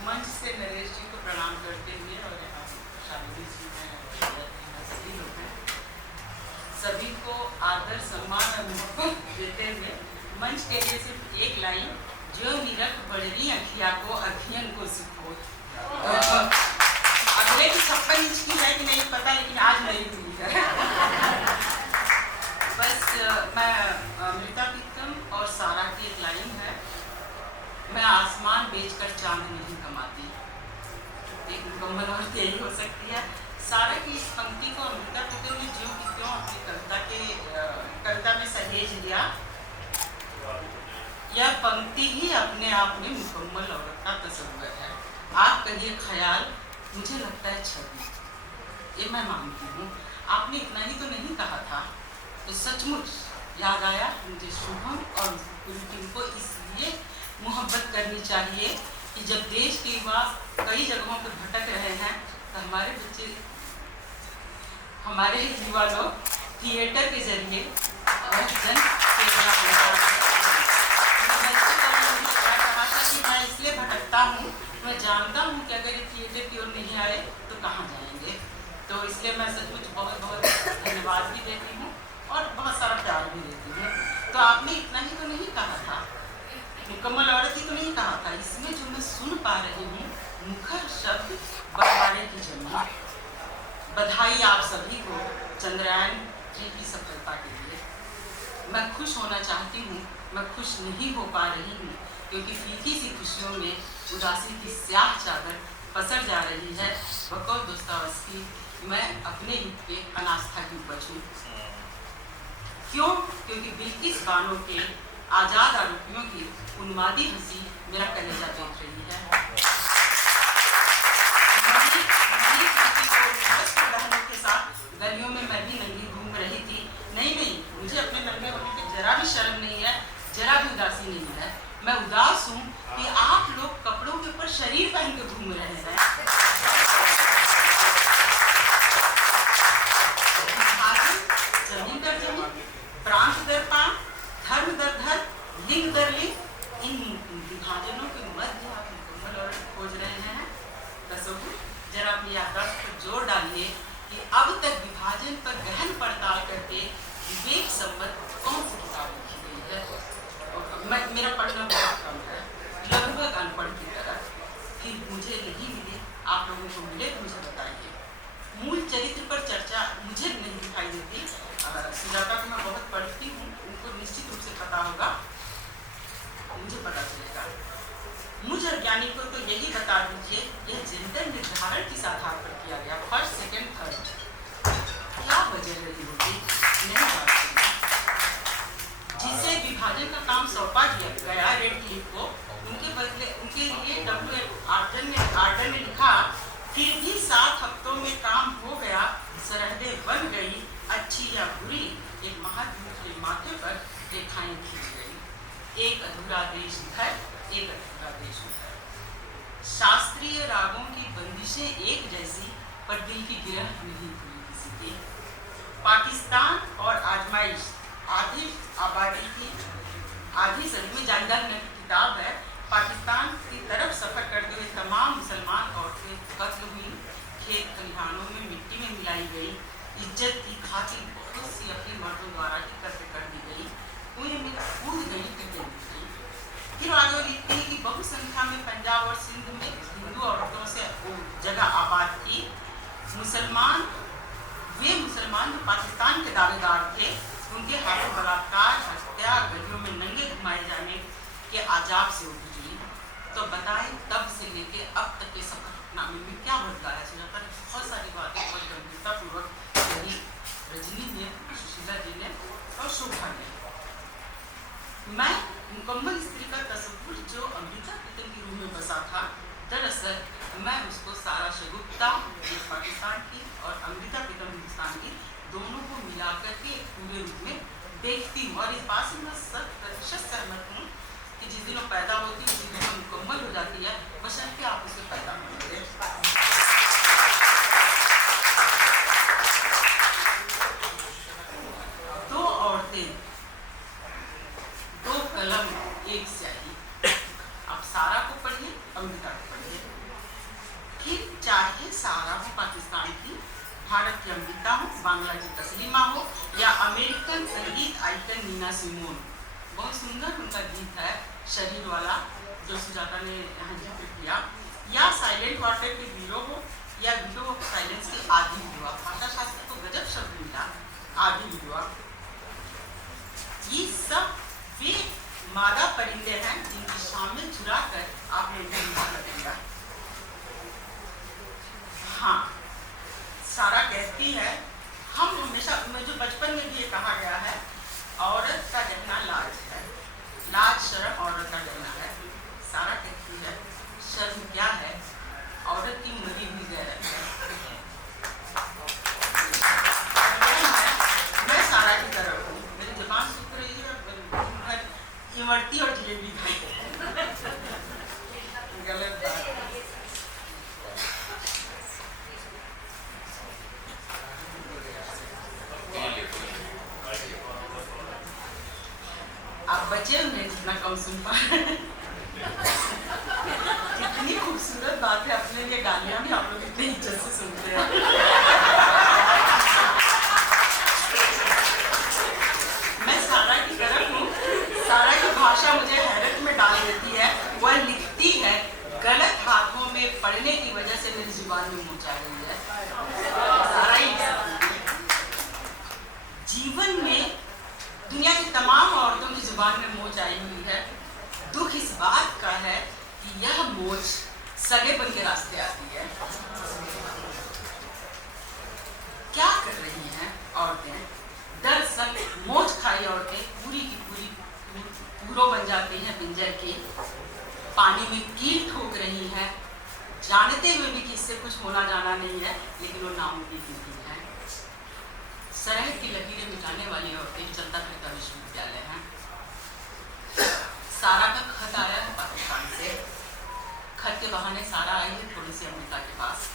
मंच से नरेश जी को प्रणाम करते हुए और यहाँ शालिनी जी हैं और सभी लोग हैं, सभी को आदर सम्मान और मोहब्बत देते हुए मंच के लिए सिर्फ एक लाइन, जो निरख बड़नी अखिया को अध्ययन को सिखो। अगले की 56 इंच की है कि नहीं पता, लेकिन आज नहीं हुई है। बस मैं अमृता प्रीतम और सारा की एक लाइन है, मैं आसमान बेचकर चांद नहीं कमाती। एक मुकम्मल औरत यही हो सकती है। सारा की इस पंक्ति को अमृता प्रीतम ने ज्यों की त्यों अपनी कविता में सहेज लिया। यह पंक्ति ही अपने आप में मुकम्मल औरत का तस्वीर है। आप कहिए ख्याल, मुझे लगता है छवि, ये मैं मानती हूँ। आपने इतना ही तो नहीं कहा था, तो सचमुच याद आया मुझे शुभम और पूरी टीम को इसलिए मोहब्बत करनी चाहिए कि जब देश के युवा कई जगहों पर भटक रहे हैं तो हमारे बच्चे, हमारे युवा लोग थिएटर के जरिए जन कहा था कि मैं इसलिए भटकता हूँ, मैं जानता हूँ कि अगर ये थिएटर की ओर नहीं आए तो कहाँ जाएंगे। तो इसलिए मैं सचमुच बहुत बहुत धन्यवाद भी देती हूँ और बहुत सारा प्यार भी देती हूँ। तो आपने इतना ही तो नहीं कहा था, मुकम्मल औरत ही तो नहीं कहा था। इसमें जो मैं सुन पा रही हूँ मुखर शब्द बंटवारे की जमीन। बधाई आप सभी को चंद्रयान 3 की सफलता के लिए। मैं खुश होना चाहती हूँ, मैं खुश नहीं हो पा रही हूँ क्योंकि फीकी सी खुशियों में उदासी की स्याह चादर पसर जा रही है। बकौल दोस्तावस्की, मैं अपने युग के अनास्था की उपज हूँ। क्यों? क्योंकि बिल्किस बानो के आजाद आरोपियों की उन्मादी हंसी मेरा कलेजा देख रही है। बहनों के साथ गलियों में मैं भी नंगी घूम रही थी। नहीं, मुझे अपने नंगे होने पे जरा भी शर्म नहीं है, जरा भी उदासी नहीं है। मैं उदास हूँ कि आप लोग कपड़ों के ऊपर शरीर पहन के घूम रहे हैं। जमीन दर जमीन, प्रांत दर प्रांत, धर्म दर धर्म, लिंग दर लिंग, इन विभाजनों के मध्य आप मुकम्मल औरत खोज रहे हैं। दर्शकों, जरा अपनी याददाश्त पर जोर डालिए कि अब तक विभाजन पर गहन पड़ताल करके विवेक संबद्ध कौन सी किताब लिखी गई है। मेरा पढ़ना बहुत कम है, लगभग अनपढ़ की तरह। फिर मुझे नहीं मिले, आप लोगों को मिले तो मुझे बताइए। मूल चरित्र पर चर्चा मुझे नहीं दिखाई देती। सुजाता को मैं बहुत पढ़ती हूँ, उनको निश्चित रूप से पता होगा, मुझे पता चलेगा। मुझे अज्ञानी को तो यही बता दीजिए, यह जेंडर निर्धारण किस आधार पर किया गया, फर्स्ट सेकंड थर्ड, क्या वजह रही होगी, नहीं जानती। जिसे विभाजन का काम सौंपा गया रेड क्लिफ को, उनके बदले उनके लिए आर्डर ने लिखा, फिर भी 7 हफ्तों में काम हो गया, सरहदें बन गई, अच्छी या बुरी, एक महाद्वीप के माथे पर रेखाएं खींच गई। एक अधूरा देश इधर, एक अधूरा देश उधर। शास्त्रीय रागों की बंदिशें एक जैसी, पर दिल की गिरह नहीं हुई किसी की। पाकिस्तान और आजमाइश, आधी आबादी की आधी सदी में जानदार की किताब है। पाकिस्तान की तरफ सफर करते हुए तमाम मुसलमान औरतें कत्ल हुई, खेत खलिहानों में मिट्टी में मिलाई गई, इज्जत की खातिर बहुत सी अपने मर्दों द्वारा ही कत्ल कर दी गई, कुएं में कूद गई, कतल गई। फिर आगे लिखते हैं कि बहुसंख्या में पंजाब और सिंध में हिंदू औरतों से जगह आबाद की। वे मुसलमान जो पाकिस्तान के दावेदार थे, उनके हाथों बलात्कार, हत्या, गलियों में नंगे घुमाए जाने के आजाब से गुजरी, तो बताएं तब से लेके अब तक के सफरनामे में क्या बदला है? सुजाता ने बहुत सारी बातें बहुत गंभीरतापूर्वक कही, रजनी ने, सुशीला जी ने और शोभा ने। मैं मुकम्मल स्त्री का तस्वुर जो अमृता प्रीतम की रूह में बसा था, दरअसल मैं उसको सारा शगुप्ता जो पाकिस्तान की और अमृता प्रीतम हिंदुस्तान की, दोनों को मिलाकर के एक पूरे रूप में देखती हूँ। और इस बात से मैं 100% सहमत हूँ कि जिस दिन वो पैदा होती है उसी दिन वो मुकम्मल हो जाती है, बशर्ते आप उसे पैदा करें। दो औरतें, दो कलम, एक स्याही। आप सारा को पढ़िए, अमृता को पढ़िए। फिर चाहे सारा हो पाकिस्तान की, भारत की अमृता हो, बांग्ला की तस्लीमा हो, या अमेरिकन संगीत आइकन नीना सिमोन। बहुत सुंदर उनका गीत है शरीर वाला, जो सुजाता ने यहाँ जिक्र किया। या साइलेंट क्वार्टेट के वीरो हो, या विडो ऑफ साइलेंस की आदि विधवा। भाषा शास्त्र को गजब शब्द मिला, आदि विधवा। ये सब वे मादा परिंदे हैं जिनकी शामिल चुरा कर आपने इन्हें कर दिया। हाँ, सारा कहती है, हम हमेशा, जो बचपन में भी ये कहा गया है, औरत का गहना लाज है, लाज शर्म औरत का गहना है। सारा कहती है, शर्म क्या है, औरत की मरी हुई गैरत है। मैं सारा की तरफ हूँ, मेरी जुबान सूख रही है, इमरती और जलेबी गलत बात। आप बचे हुए जितना कम सुन पा रहे हैं। इतनी खूबसूरत बात है, अपने लिए गालियां भी आप लोग इतनी इज्जत से सुनते हैं। मैं सारा की तरफ हूँ। सारा की भाषा मुझे हैरत में डाल देती है। वह लिखती है, गलत हाथों में पड़ने की वजह से मेरी जुबान में मूंछ आ गई है। सारा ही जीवन में दुनिया की तमाम औरतों की जुबान में मोच आई हुई है। दुख इस बात का है कि यह मोच सगेपन के रास्ते आती है। क्या कर रही हैं औरतें? दरअसल मोच खाई औरतें पूरी की पूरी पूरो बन जाती हैं पिंजर की, पानी में कील ठोक रही हैं, जानते हुए भी कि इससे कुछ होना जाना नहीं है, लेकिन वो नामुमकिन नहीं है। सरहद की लकीरें मिटाने वाली औरतें चलता फिरता विश्वविद्यालय हैं। सारा का खत आया है पाकिस्तान से। खत के बहाने सारा आई है थोड़ी सी अमृता के पास,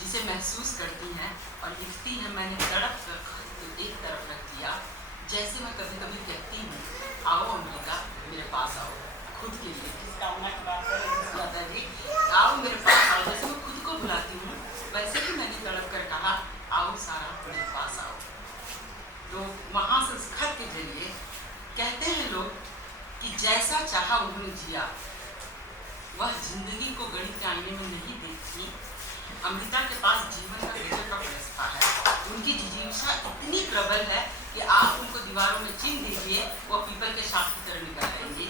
जिसे महसूस करती हैं और लिखती है, मैंने तड़प कर खत को एक तरफ रख दिया, जैसे मैं कभी कभी कहती हूँ, आओ अमृता मेरे पास आओ, खुद के लिए। किस कामना की बात कर रहे जी, आओ मेरे पास आओ। जैसे मैं खुद को बुलाती हूँ, वैसे ही मैंने तड़प कर कहा, आओ सारा मेरे पास आओ। तो वहाँ से उस खत के जरिए कहते हैं लोग कि जैसा चाहा उन्होंने जिया, वह जिंदगी को गणित के आईने में नहीं देखती। अमृता के पास जीवन का गजब का फलसफा है। उनकी जिजीविषा इतनी प्रबल है कि आप उनको दीवारों में चिन्ह दीजिए, वो पीपल के शाख की तरह निकल आएंगे।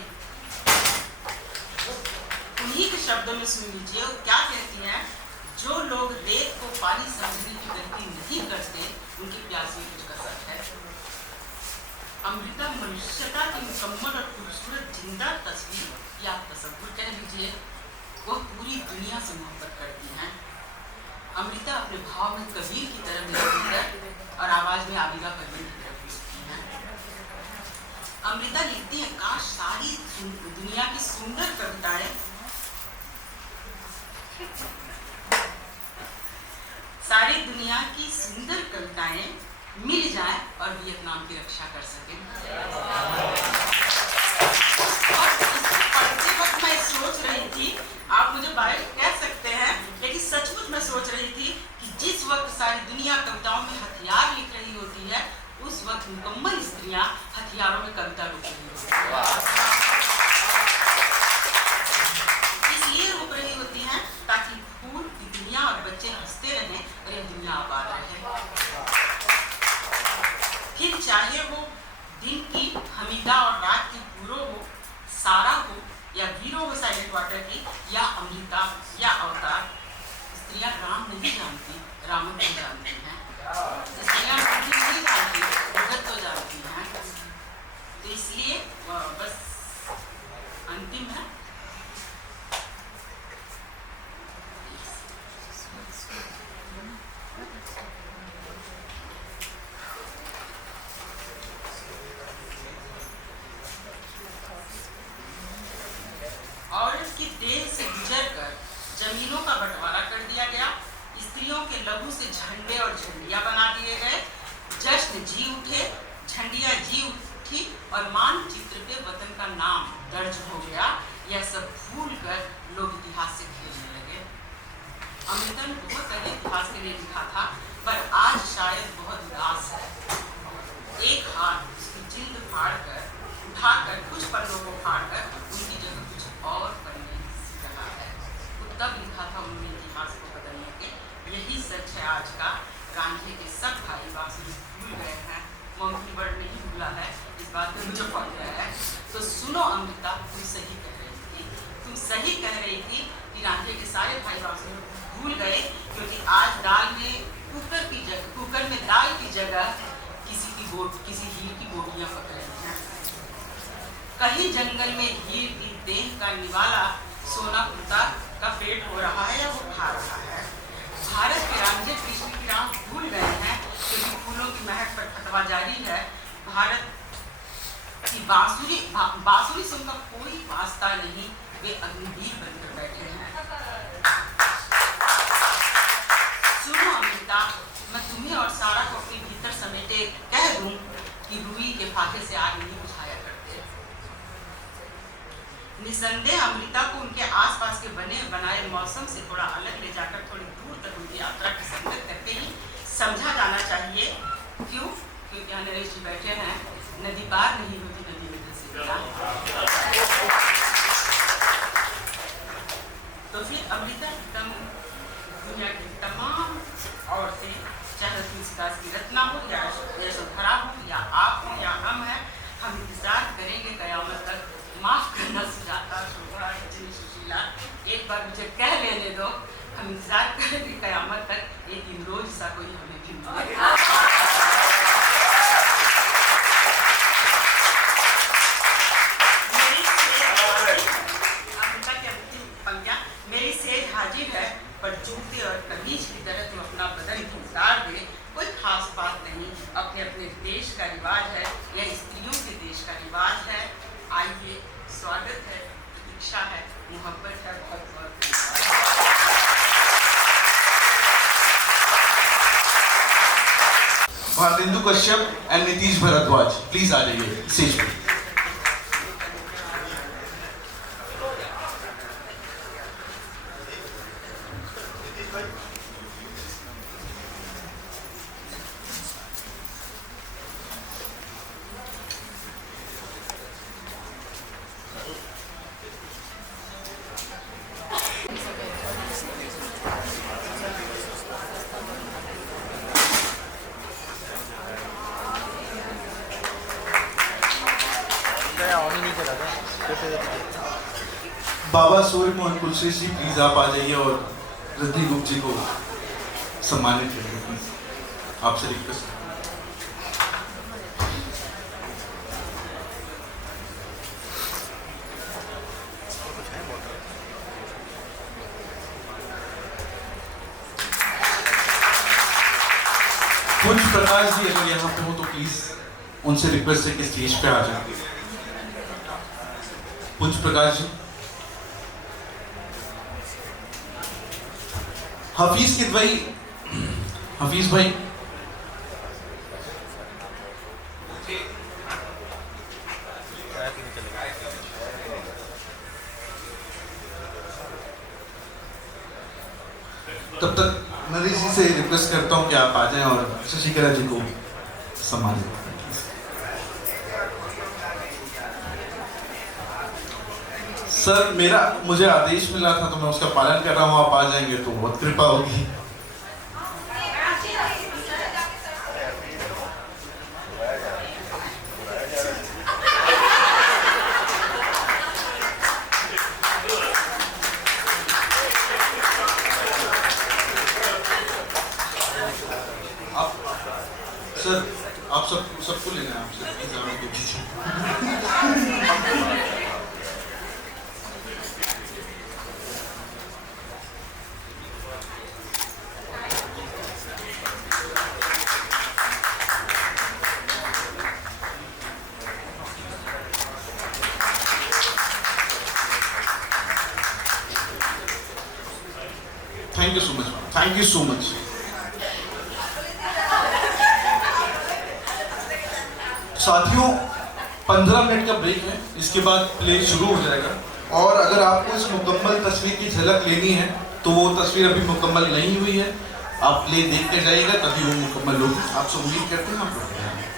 उन्हीं के शब्दों में सुन लीजिए वो क्या कहती हैं, जो लोग रेत को पानी समझने की गलती नहीं करते, उनकी प्यास में कुछ कसर है। अमृता मनुष्यता की मुकम्मल और खूबसूरत जिंदा तस्वीर या तस्वुर कह लीजिए, वह पूरी दुनिया से मोहब्बत करती हैं। अमृता अपने भाव में कबीर की तरह मिलती है और आवाज में आबिदा परवीन की तरफ लिखती हैं। अमृता लिखती है, काश सारी दुनिया की सुंदर कविताएं सारी दुनिया की सुंदर कविताएं मिल जाएं और वियतनाम की रक्षा कर सकें। और इसको पढ़ते वक्त मैं सोच रही थी, आप मुझे बाहर कह सकते हैं, लेकिन सचमुच मैं सोच रही थी कि जिस वक्त सारी दुनिया कविताओं में हथियार लिख रही होती है, उस वक्त मुकम्मल स्त्रियां हथियारों में कविता लिख रही होती हैं। इसलिए रोक रही होती हैं ताकि फूल की दुनिया और बच्चे हंसते रहें और यह दुनिया आबाद रहे। फिर चाहे वो दिन की हमीदा और रात की पूरो हो, सारा हो या वीरो हो साइलेंट वाटर की, या अमृता या अवतार, स्त्रियां राम नहीं जानती, रामन को जानती हैं। स्त्रियां बुद्धि नहीं जानती, भगत तो जानती हैं। तो इसलिए बस अंतिम है। औरत की देह से गुजरकर जमीनों का बंटवारा कर दिया गया, स्त्रियों के लहू से झंडे और झंडियां बना दिए गए, जश्न जी उठे, झंडियां जी उठी और मानचित्र पे वतन का नाम दर्ज हो गया। यह सब भूल कर लोग इतिहास से खेलने लगे। अमृता ने बहुत पहले इतिहास के लिए लिखा था, पर आज शायद बहुत उदास है। एक हाथ उसकी जिल्द फाड़ कर उठाकर कुछ पन्नों को फाड़कर उनकी जगह कुछ और पन्ने सीख रहा है। वो तब लिखा था उन्होंने इतिहास को बदलने के। यही सच है आज का। रांझे के सब भाई बांसुरी भूल गए हैं, मम्मी बड़ नहीं भूला है, इस बात पे मुझे पता है। तो सुनो अमृता, तुम सही कह रही थी, तुम सही कह रही थी कि रांझे के सारे भाई बांसुरी भूल गए, क्योंकि आज दाल में कुकर में दाल की जगह किसी हीर की बोटियां पक रही हैं। कहीं जंगल में हीर की देह का निवाला सोना कुत्ता का पेट हो रहा है या वो खा रहा है। भारत के रांझे कृष्ण की राह भूल गए हैं, क्योंकि फूलों की महक पर फतवा जारी है। भारत की बांसुरी से उनका कोई वास्ता नहीं, वे अग्निवीर बनकर बैठे हैं। सुनो अमृता, मैं तुम्हें और सारा को अपने भीतर समेटे कह दूं कि रुई के फाके से आग नहीं बुझाया करते। निसंदेह अमृता को उनके आसपास के बनाए मौसम से थोड़ा अलग ले जाकर थोड़ी दूर तक उनकी यात्रा की संगत करके ही समझा जाना चाहिए। क्यों? क्योंकि यहाँ नरेश जी बैठे हैं, नदी पार नहीं होती, नदी में धंसी गया। तो फिर अमृता दुनिया की तमाम औरतें, चाहे तुलसीदास की रत्ना हो या यशोधरा हो या आप हो या हम हैं, हम इंतजार करेंगे कयामत तक। माफ करना सुजाता, शोभा, रजनी, सुशीला, एक बार मुझे कह लेने दो, हम इंतजार करेंगे कयामत तक। एक दिन रोज सा कोई हमें भी मिले। मेरी सेज हाजिर है, पर जूते और कमीज की तरह तुम अपना बदन उतार दे, कोई खास बात नहीं। अपने अपने देश का रिवाज है, यह स्त्रियों के देश का रिवाज है। आइए, स्वागत है, प्रतीक्षा है, मोहब्बत है। बहुत बहुत भारतेंदु कश्यप एंड नीतीश भारद्वाज, प्लीज आ जाइए स्टेज पे। बाबा सूर्य मोहन कुलश्रेष्ठ जी, प्लीज आप आ जाइए और रजनी गुप्त जी को सम्मानित करिए प्लीज, आपसे रिक्वेस्ट। कुछ प्रकाश जी अगर यहाँ पे हो तो प्लीज उनसे रिक्वेस्ट है कि स्टेज पे आ जाए। कुछ प्रकाश जी, हफीज किदवई, हफीज भाई, तब तक नरेश जी से रिक्वेस्ट करता हूं कि आप आ जाएं और शशिकला जी को सम्मानित करें। सर, मुझे आदेश मिला था तो मैं उसका पालन कर रहा हूँ। आप आ जाएंगे तो बहुत कृपा होगी। Thank you so much, thank you so much. साथियों 15 मिनट का ब्रेक है, इसके बाद प्ले शुरू हो जाएगा। और अगर आपको इस मुकम्मल तस्वीर की झलक लेनी है तो वो तस्वीर अभी मुकम्मल नहीं हुई है, आप प्ले देख के जाइएगा तभी वो मुकम्मल होगी। आपसे उम्मीद करते हैं आप लोग